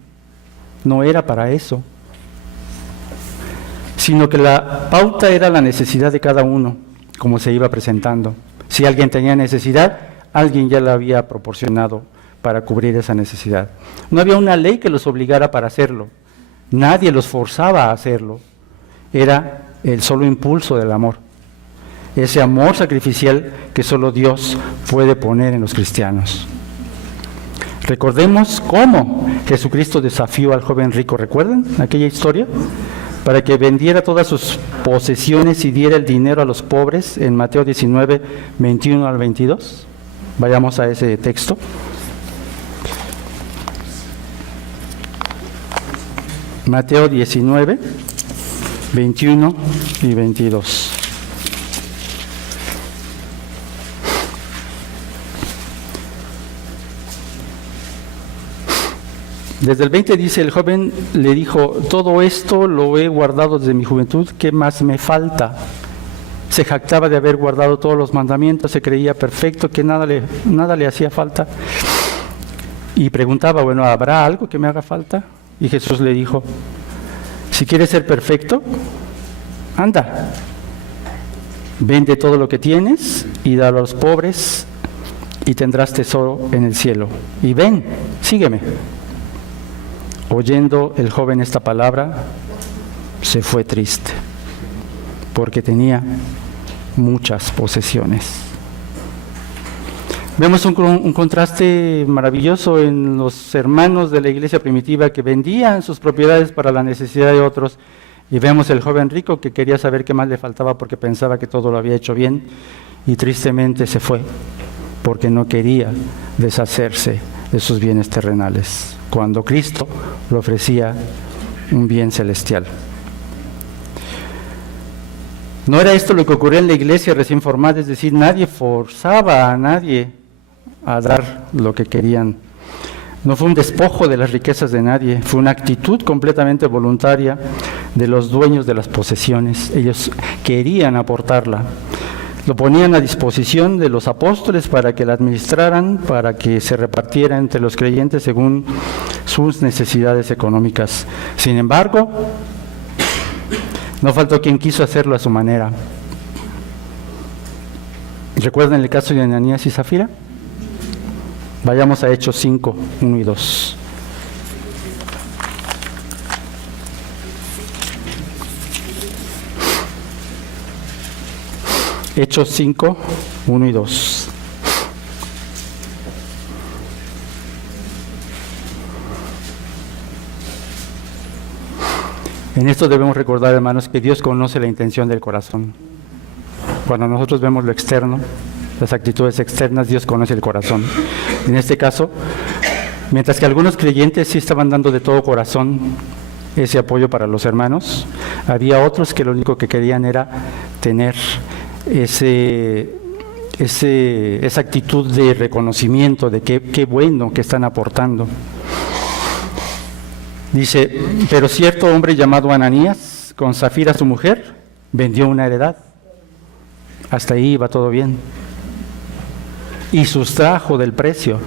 no era para eso, sino que la pauta era la necesidad de cada uno, como se iba presentando. Si alguien tenía necesidad, alguien ya la había proporcionado para cubrir esa necesidad. No había una ley que los obligara para hacerlo, nadie los forzaba a hacerlo, era el solo impulso del amor, ese amor sacrificial que solo Dios puede poner en los cristianos. Recordemos cómo Jesucristo desafió al joven rico, ¿recuerdan aquella historia? Para que vendiera todas sus posesiones y diera el dinero a los pobres en Mateo 19, 21 al 22. Vayamos a ese texto. Mateo 19, 21 y 22. Desde el 20 dice, el joven le dijo, todo esto lo he guardado desde mi juventud, ¿qué más me falta? Se jactaba de haber guardado todos los mandamientos, se creía perfecto, que nada le hacía falta. Y preguntaba, bueno, ¿habrá algo que me haga falta? Y Jesús le dijo, si quieres ser perfecto, anda, vende todo lo que tienes y da a los pobres y tendrás tesoro en el cielo. Y ven, sígueme. Oyendo el joven esta palabra, se fue triste, porque tenía muchas posesiones. Vemos un contraste maravilloso en los hermanos de la iglesia primitiva que vendían sus propiedades para la necesidad de otros, y vemos el joven rico que quería saber qué más le faltaba porque pensaba que todo lo había hecho bien, y tristemente se fue, porque no quería deshacerse de sus bienes terrenales, cuando Cristo le ofrecía un bien celestial. No era esto lo que ocurría en la iglesia recién formada, es decir, nadie forzaba a nadie a dar lo que querían. No fue un despojo de las riquezas de nadie, fue una actitud completamente voluntaria de los dueños de las posesiones. Ellos querían aportarla. Lo ponían a disposición de los apóstoles para que la administraran, para que se repartiera entre los creyentes según sus necesidades económicas. Sin embargo, no faltó quien quiso hacerlo a su manera. ¿Recuerdan el caso de Ananías y Zafira? Vayamos a Hechos 5, 1 y 2. Hechos 5, 1 y 2. En esto debemos recordar, hermanos, que Dios conoce la intención del corazón. Cuando nosotros vemos lo externo, las actitudes externas, Dios conoce el corazón. En este caso, mientras que algunos creyentes sí estaban dando de todo corazón ese apoyo para los hermanos, había otros que lo único que querían era tener esa actitud de reconocimiento de qué bueno que están aportando. Dice, pero cierto hombre llamado Ananías, con Zafira su mujer, vendió una heredad. Hasta ahí iba todo bien. Y sustrajo del precio,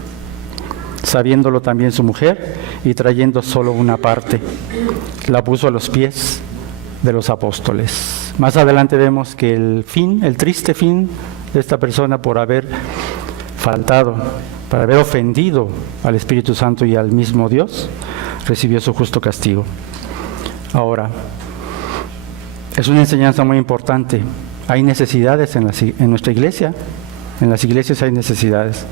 sabiéndolo también su mujer, y trayendo solo una parte, la puso a los pies de los apóstoles. Más adelante vemos que el triste fin de esta persona por haber faltado, por haber ofendido al Espíritu Santo y al mismo Dios, recibió su justo castigo. Ahora, es una enseñanza muy importante. Hay necesidades en nuestra iglesia, en las iglesias hay necesidades,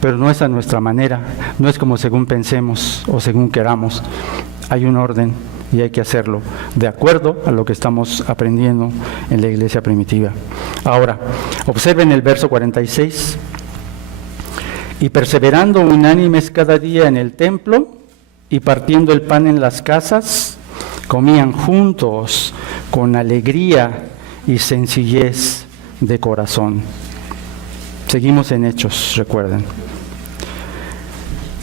pero no es a nuestra manera, no es como según pensemos o según queramos. Hay un orden y hay que hacerlo de acuerdo a lo que estamos aprendiendo en la iglesia primitiva. Ahora, observen el verso 46. Y perseverando unánimes cada día en el templo y partiendo el pan en las casas, comían juntos con alegría y sencillez de corazón. Seguimos en Hechos, recuerden.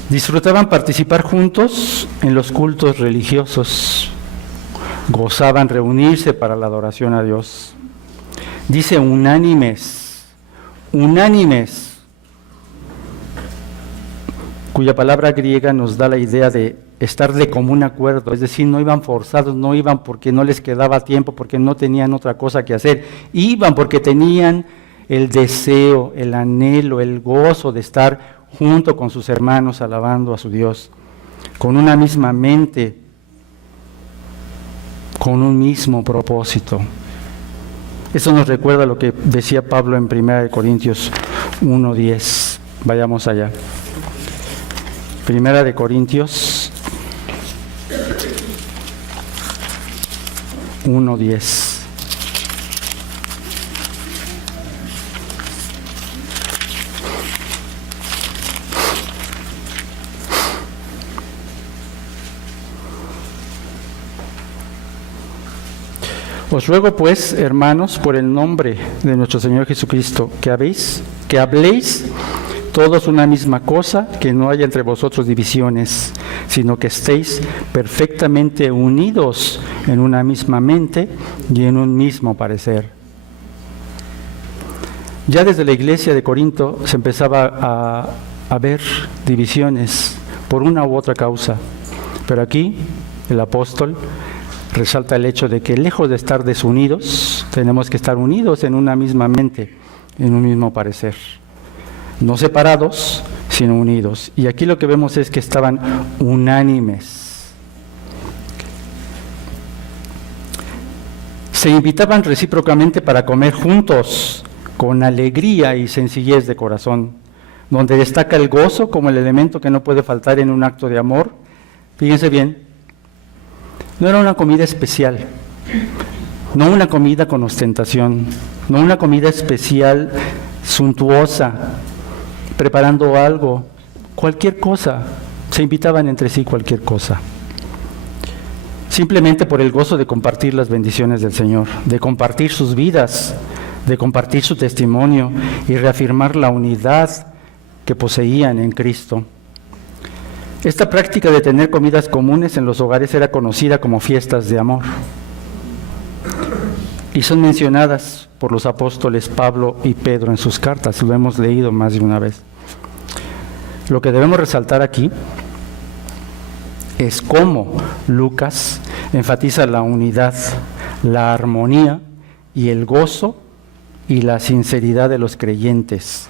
Disfrutaban participar juntos en los cultos religiosos, gozaban reunirse para la adoración a Dios. Dice unánimes, cuya palabra griega nos da la idea de estar de común acuerdo, es decir, no iban forzados, no iban porque no les quedaba tiempo, porque no tenían otra cosa que hacer, iban porque tenían el deseo, el anhelo, el gozo de estar junto con sus hermanos alabando a su Dios, con una misma mente, con un mismo propósito. Eso nos recuerda lo que decía Pablo en 1 Corintios 1:10. Vayamos allá. Primera de Corintios 1:10. Os ruego pues, hermanos, por el nombre de nuestro Señor Jesucristo, que habléis todos una misma cosa, que no haya entre vosotros divisiones, sino que estéis perfectamente unidos en una misma mente y en un mismo parecer. Ya desde la iglesia de Corinto se empezaba a ver divisiones por una u otra causa, pero aquí el apóstol resalta el hecho de que lejos de estar desunidos, tenemos que estar unidos en una misma mente, en un mismo parecer. No separados, sino unidos. Y aquí lo que vemos es que estaban unánimes. Se invitaban recíprocamente para comer juntos, con alegría y sencillez de corazón, donde destaca el gozo como el elemento que no puede faltar en un acto de amor. Fíjense bien, no era una comida especial, no una comida con ostentación, no una comida especial, suntuosa, preparando algo, cualquier cosa, se invitaban entre sí cualquier cosa. Simplemente por el gozo de compartir las bendiciones del Señor, de compartir sus vidas, de compartir su testimonio y reafirmar la unidad que poseían en Cristo. Esta práctica de tener comidas comunes en los hogares era conocida como fiestas de amor y son mencionadas por los apóstoles Pablo y Pedro en sus cartas, lo hemos leído más de una vez. Lo que debemos resaltar aquí es cómo Lucas enfatiza la unidad, la armonía y el gozo y la sinceridad de los creyentes,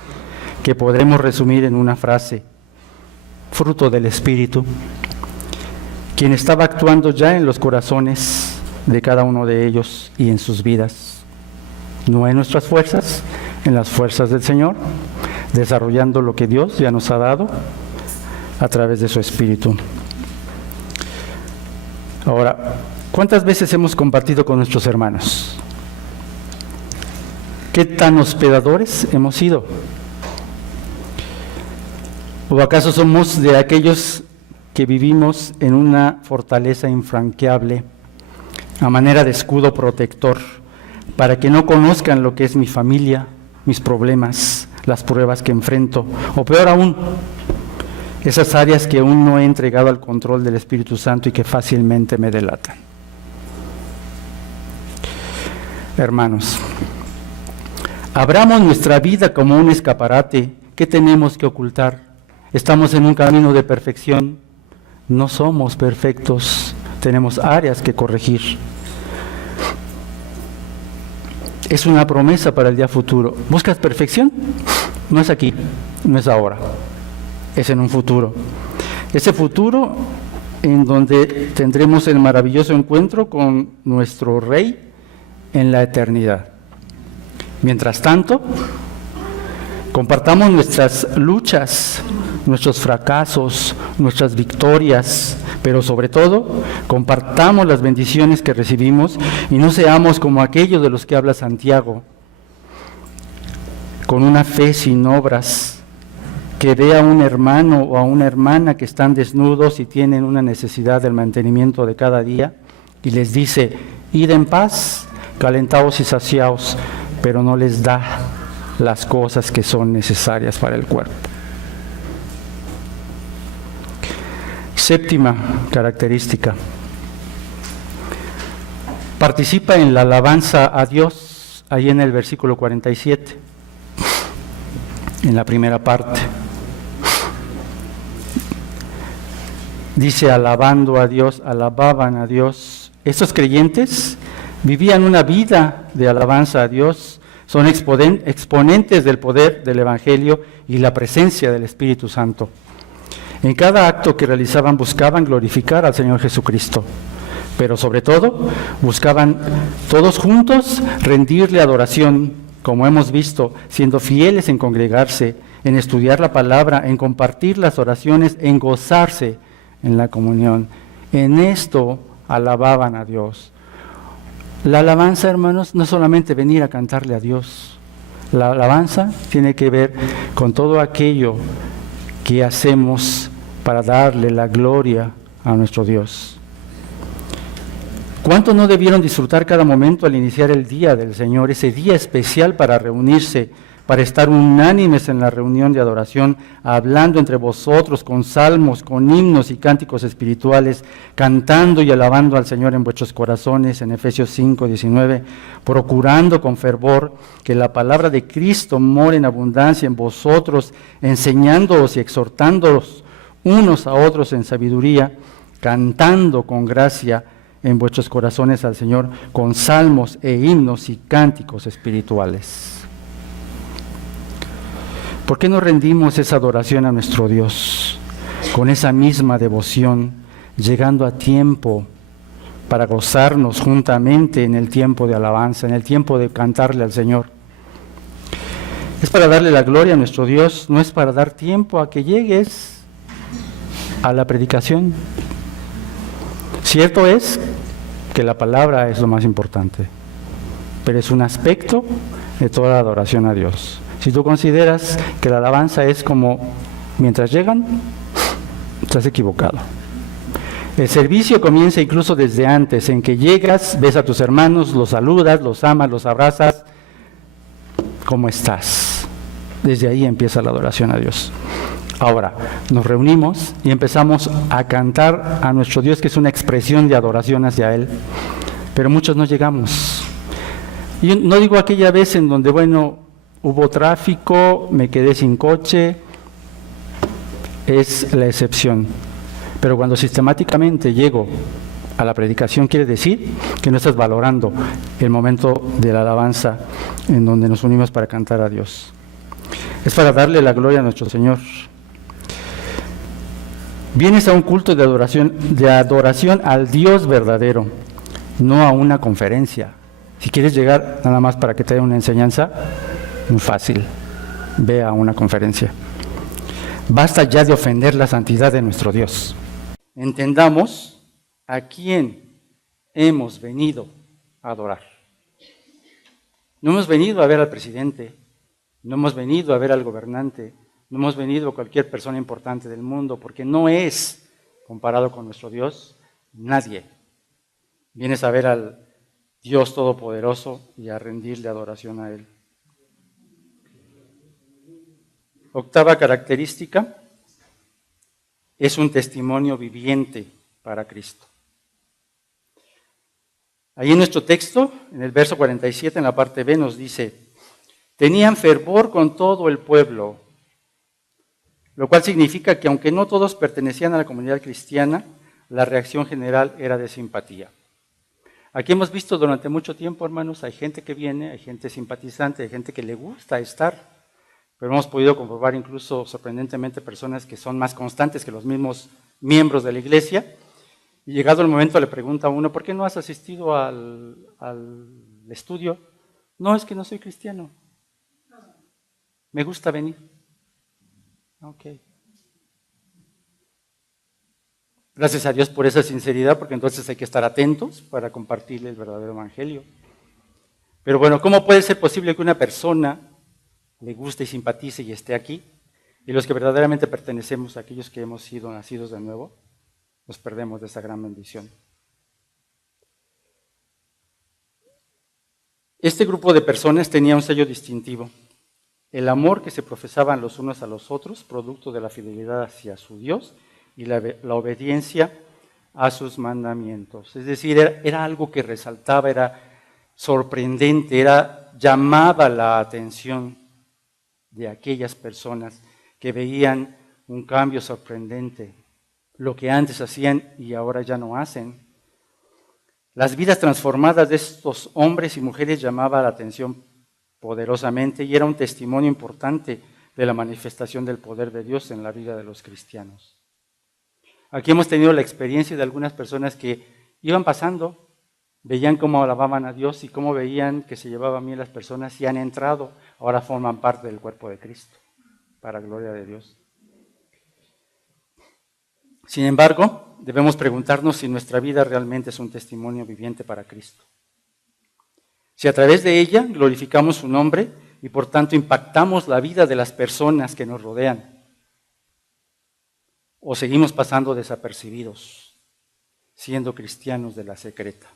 que podremos resumir en una frase: fruto del Espíritu, quien estaba actuando ya en los corazones de cada uno de ellos y en sus vidas, no en nuestras fuerzas, en las fuerzas del Señor, desarrollando lo que Dios ya nos ha dado a través de su Espíritu. Ahora, ¿cuántas veces hemos compartido con nuestros hermanos? ¿Qué tan hospedadores hemos sido? ¿O acaso somos de aquellos que vivimos en una fortaleza infranqueable, a manera de escudo protector, para que no conozcan lo que es mi familia, mis problemas, las pruebas que enfrento, o peor aún, esas áreas que aún no he entregado al control del Espíritu Santo y que fácilmente me delatan? Hermanos, abramos nuestra vida como un escaparate. ¿Qué tenemos que ocultar? Estamos en un camino de perfección, no somos perfectos, tenemos áreas que corregir. Es una promesa para el día futuro. ¿Buscas perfección? No es aquí, no es ahora, es en un futuro. Ese futuro en donde tendremos el maravilloso encuentro con nuestro Rey en la eternidad. Mientras tanto, compartamos nuestras luchas, nuestros fracasos, nuestras victorias, pero sobre todo, compartamos las bendiciones que recibimos y no seamos como aquellos de los que habla Santiago, con una fe sin obras, que ve a un hermano o a una hermana que están desnudos y tienen una necesidad del mantenimiento de cada día y les dice: id en paz, calentaos y saciaos, pero no les da las cosas que son necesarias para el cuerpo. Séptima característica: participa en la alabanza a Dios, ahí en el versículo 47, en la primera parte. Dice: alabando a Dios, alababan a Dios. Estos creyentes vivían una vida de alabanza a Dios, son exponentes del poder del Evangelio y la presencia del Espíritu Santo. En cada acto que realizaban buscaban glorificar al Señor Jesucristo, pero sobre todo buscaban todos juntos rendirle adoración, como hemos visto, siendo fieles en congregarse, en estudiar la palabra, en compartir las oraciones, en gozarse en la comunión. En esto alababan a Dios. La alabanza, hermanos, no es solamente venir a cantarle a Dios. La alabanza tiene que ver con todo aquello que hacemos para darle la gloria a nuestro Dios. ¿Cuánto no debieron disfrutar cada momento al iniciar el día del Señor, ese día especial para reunirse, para estar unánimes en la reunión de adoración, hablando entre vosotros con salmos, con himnos y cánticos espirituales, cantando y alabando al Señor en vuestros corazones, en Efesios 5:19, procurando con fervor que la palabra de Cristo more en abundancia en vosotros, enseñándoos y exhortándoos unos a otros en sabiduría, cantando con gracia en vuestros corazones al Señor, con salmos e himnos y cánticos espirituales. ¿Por qué no rendimos esa adoración a nuestro Dios con esa misma devoción, llegando a tiempo para gozarnos juntamente en el tiempo de alabanza, en el tiempo de cantarle al Señor? Es para darle la gloria a nuestro Dios, no es para dar tiempo a que llegues a la predicación. Cierto es que la palabra es lo más importante, pero es un aspecto de toda la adoración a Dios. Si tú consideras que la alabanza es como mientras llegan, estás equivocado. El servicio comienza incluso desde antes, en que llegas, ves a tus hermanos, los saludas, los amas, los abrazas. ¿Cómo estás? Desde ahí empieza la adoración a Dios. Ahora, nos reunimos y empezamos a cantar a nuestro Dios, que es una expresión de adoración hacia Él, pero muchos no llegamos. Y no digo aquella vez en donde, hubo tráfico, me quedé sin coche, es la excepción. Pero cuando sistemáticamente llego a la predicación, quiere decir que no estás valorando el momento de la alabanza en donde nos unimos para cantar a Dios. Es para darle la gloria a nuestro Señor. Vienes a un culto de adoración al Dios verdadero, no a una conferencia. Si quieres llegar nada más para que te dé una enseñanza, muy fácil, ve a una conferencia. Basta ya de ofender la santidad de nuestro Dios. Entendamos a quién hemos venido a adorar. No hemos venido a ver al presidente, no hemos venido a ver al gobernante, no hemos venido a cualquier persona importante del mundo, porque no es, comparado con nuestro Dios, nadie. Vienes a ver al Dios Todopoderoso y a rendirle adoración a Él. Octava característica, es un testimonio viviente para Cristo. Ahí en nuestro texto, en el verso 47, en la parte B, nos dice, tenían fervor con todo el pueblo, lo cual significa que aunque no todos pertenecían a la comunidad cristiana, la reacción general era de simpatía. Aquí hemos visto durante mucho tiempo, hermanos, hay gente que viene, hay gente simpatizante, hay gente que le gusta estar, pero hemos podido comprobar incluso sorprendentemente personas que son más constantes que los mismos miembros de la iglesia, y llegado el momento le pregunta a uno, ¿por qué no has asistido al estudio? No, es que no soy cristiano, me gusta venir. Ok. Gracias a Dios por esa sinceridad, porque entonces hay que estar atentos para compartirle el verdadero evangelio. Pero ¿cómo puede ser posible que una persona le guste y simpatice y esté aquí, y los que verdaderamente pertenecemos a aquellos que hemos sido nacidos de nuevo, nos perdemos de esa gran bendición? Este grupo de personas tenía un sello distintivo, el amor que se profesaban los unos a los otros, producto de la fidelidad hacia su Dios y la obediencia a sus mandamientos. Es decir, era algo que resaltaba, era sorprendente, llamaba la atención de aquellas personas que veían un cambio sorprendente, lo que antes hacían y ahora ya no hacen. Las vidas transformadas de estos hombres y mujeres llamaban la atención poderosamente y era un testimonio importante de la manifestación del poder de Dios en la vida de los cristianos. Aquí hemos tenido la experiencia de algunas personas que iban pasando, veían cómo alababan a Dios y cómo veían que se llevaban bien las personas y han entrado, ahora forman parte del cuerpo de Cristo. para gloria de Dios. Sin embargo, debemos preguntarnos si nuestra vida realmente es un testimonio viviente para Cristo. Si a través de ella glorificamos su nombre y por tanto impactamos la vida de las personas que nos rodean, o seguimos pasando desapercibidos, siendo cristianos de la secreta,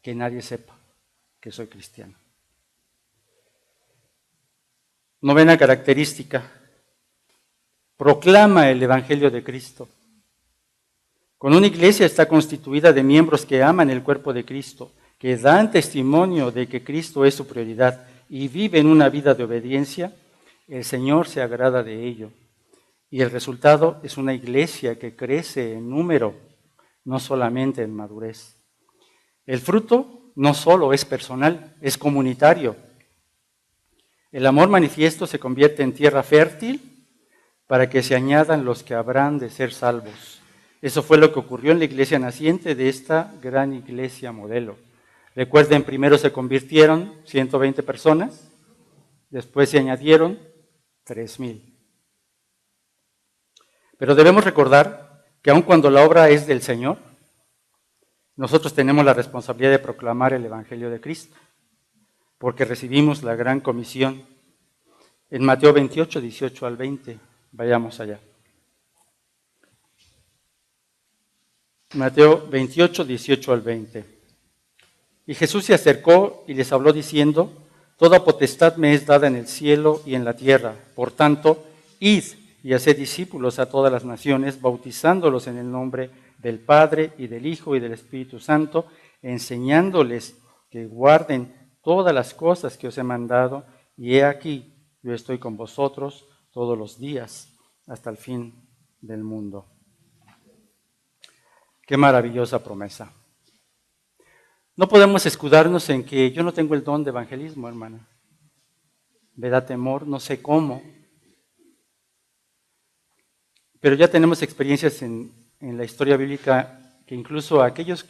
que nadie sepa que soy cristiano. Novena característica: proclama el Evangelio de Cristo. Cuando una iglesia está constituida de miembros que aman el cuerpo de Cristo, que dan testimonio de que Cristo es su prioridad y viven una vida de obediencia, el Señor se agrada de ello. Y el resultado es una iglesia que crece en número, no solamente en madurez. El fruto no solo es personal, es comunitario. El amor manifiesto se convierte en tierra fértil para que se añadan los que habrán de ser salvos. Eso fue lo que ocurrió en la iglesia naciente de esta gran iglesia modelo. Recuerden, primero se convirtieron 120 personas, después se añadieron 3,000. Pero debemos recordar que aun cuando la obra es del Señor, nosotros tenemos la responsabilidad de proclamar el Evangelio de Cristo, porque recibimos la gran comisión. En Mateo 28, 18 al 20, vayamos allá. Mateo 28, 18 al 20. Y Jesús se acercó y les habló diciendo: toda potestad me es dada en el cielo y en la tierra. Por tanto, id y haced discípulos a todas las naciones, bautizándolos en el nombre del Padre y del Hijo y del Espíritu Santo, enseñándoles que guarden todas las cosas que os he mandado, y he aquí, yo estoy con vosotros todos los días hasta el fin del mundo. Qué maravillosa promesa. No podemos escudarnos en que yo no tengo el don de evangelismo, hermana. Me da temor, no sé cómo. Pero ya tenemos experiencias en la historia bíblica que incluso aquellos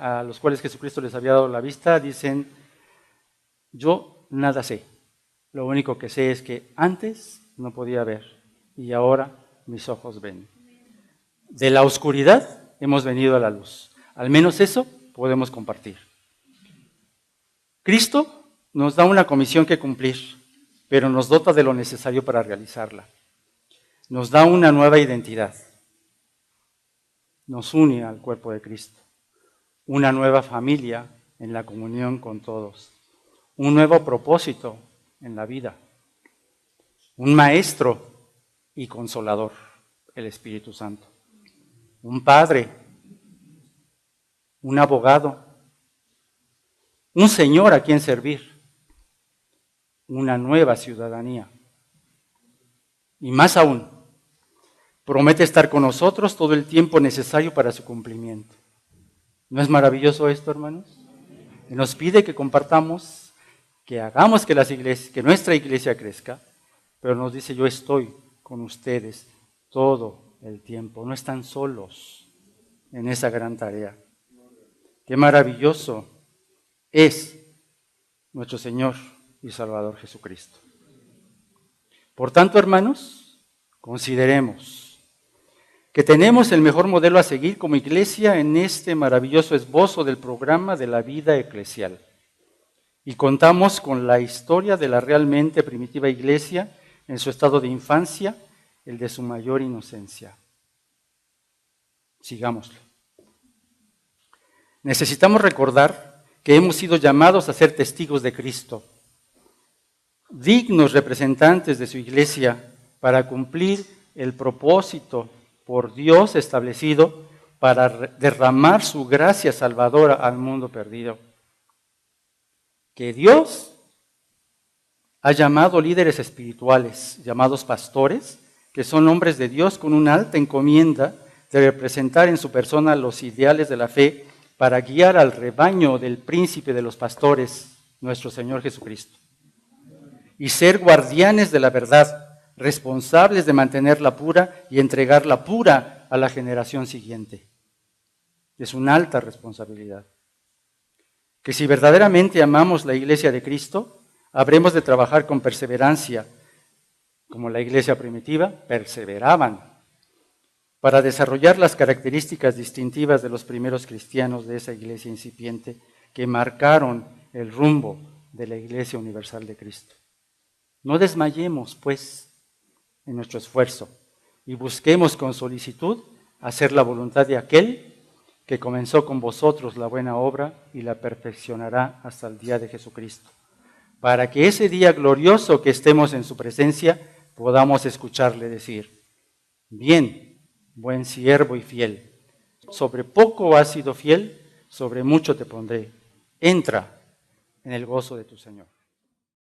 a los cuales Jesucristo les había dado la vista dicen: yo nada sé. Lo único que sé es que antes no podía ver y ahora mis ojos ven. De la oscuridad hemos venido a la luz. Al menos eso podemos compartir. Cristo nos da una comisión que cumplir, pero nos dota de lo necesario para realizarla. Nos da una nueva identidad. Nos une al cuerpo de Cristo. Una nueva familia en la comunión con todos. Un nuevo propósito en la vida. Un maestro y consolador, el Espíritu Santo. Un padre. Un abogado. Un Señor a quien servir. Una nueva ciudadanía. Y más aún, promete estar con nosotros todo el tiempo necesario para su cumplimiento. ¿No es maravilloso esto, hermanos? Y nos pide que compartamos, que hagamos que nuestra iglesia crezca, pero nos dice: yo estoy con ustedes todo el tiempo. No están solos en esa gran tarea. Qué maravilloso es nuestro Señor y Salvador Jesucristo. Por tanto, hermanos, consideremos que tenemos el mejor modelo a seguir como iglesia en este maravilloso esbozo del programa de la vida eclesial. Y contamos con la historia de la realmente primitiva iglesia en su estado de infancia, el de su mayor inocencia. Sigámoslo. Necesitamos recordar que hemos sido llamados a ser testigos de Cristo, dignos representantes de su iglesia para cumplir el propósito por Dios establecido para derramar su gracia salvadora al mundo perdido. Que Dios ha llamado líderes espirituales, llamados pastores, que son hombres de Dios con una alta encomienda de representar en su persona los ideales de la fe para guiar al rebaño del príncipe de los pastores, nuestro Señor Jesucristo. Y ser guardianes de la verdad, responsables de mantenerla pura y entregarla pura a la generación siguiente. Es una alta responsabilidad. Que si verdaderamente amamos la iglesia de Cristo, habremos de trabajar con perseverancia como la iglesia primitiva, perseveraban para desarrollar las características distintivas de los primeros cristianos de esa iglesia incipiente que marcaron el rumbo de la Iglesia Universal de Cristo. No desmayemos, pues, en nuestro esfuerzo y busquemos con solicitud hacer la voluntad de aquel que comenzó con vosotros la buena obra y la perfeccionará hasta el día de Jesucristo, para que ese día glorioso que estemos en su presencia podamos escucharle decir: bien, buen siervo y fiel, sobre poco has sido fiel, sobre mucho te pondré, entra en el gozo de tu Señor.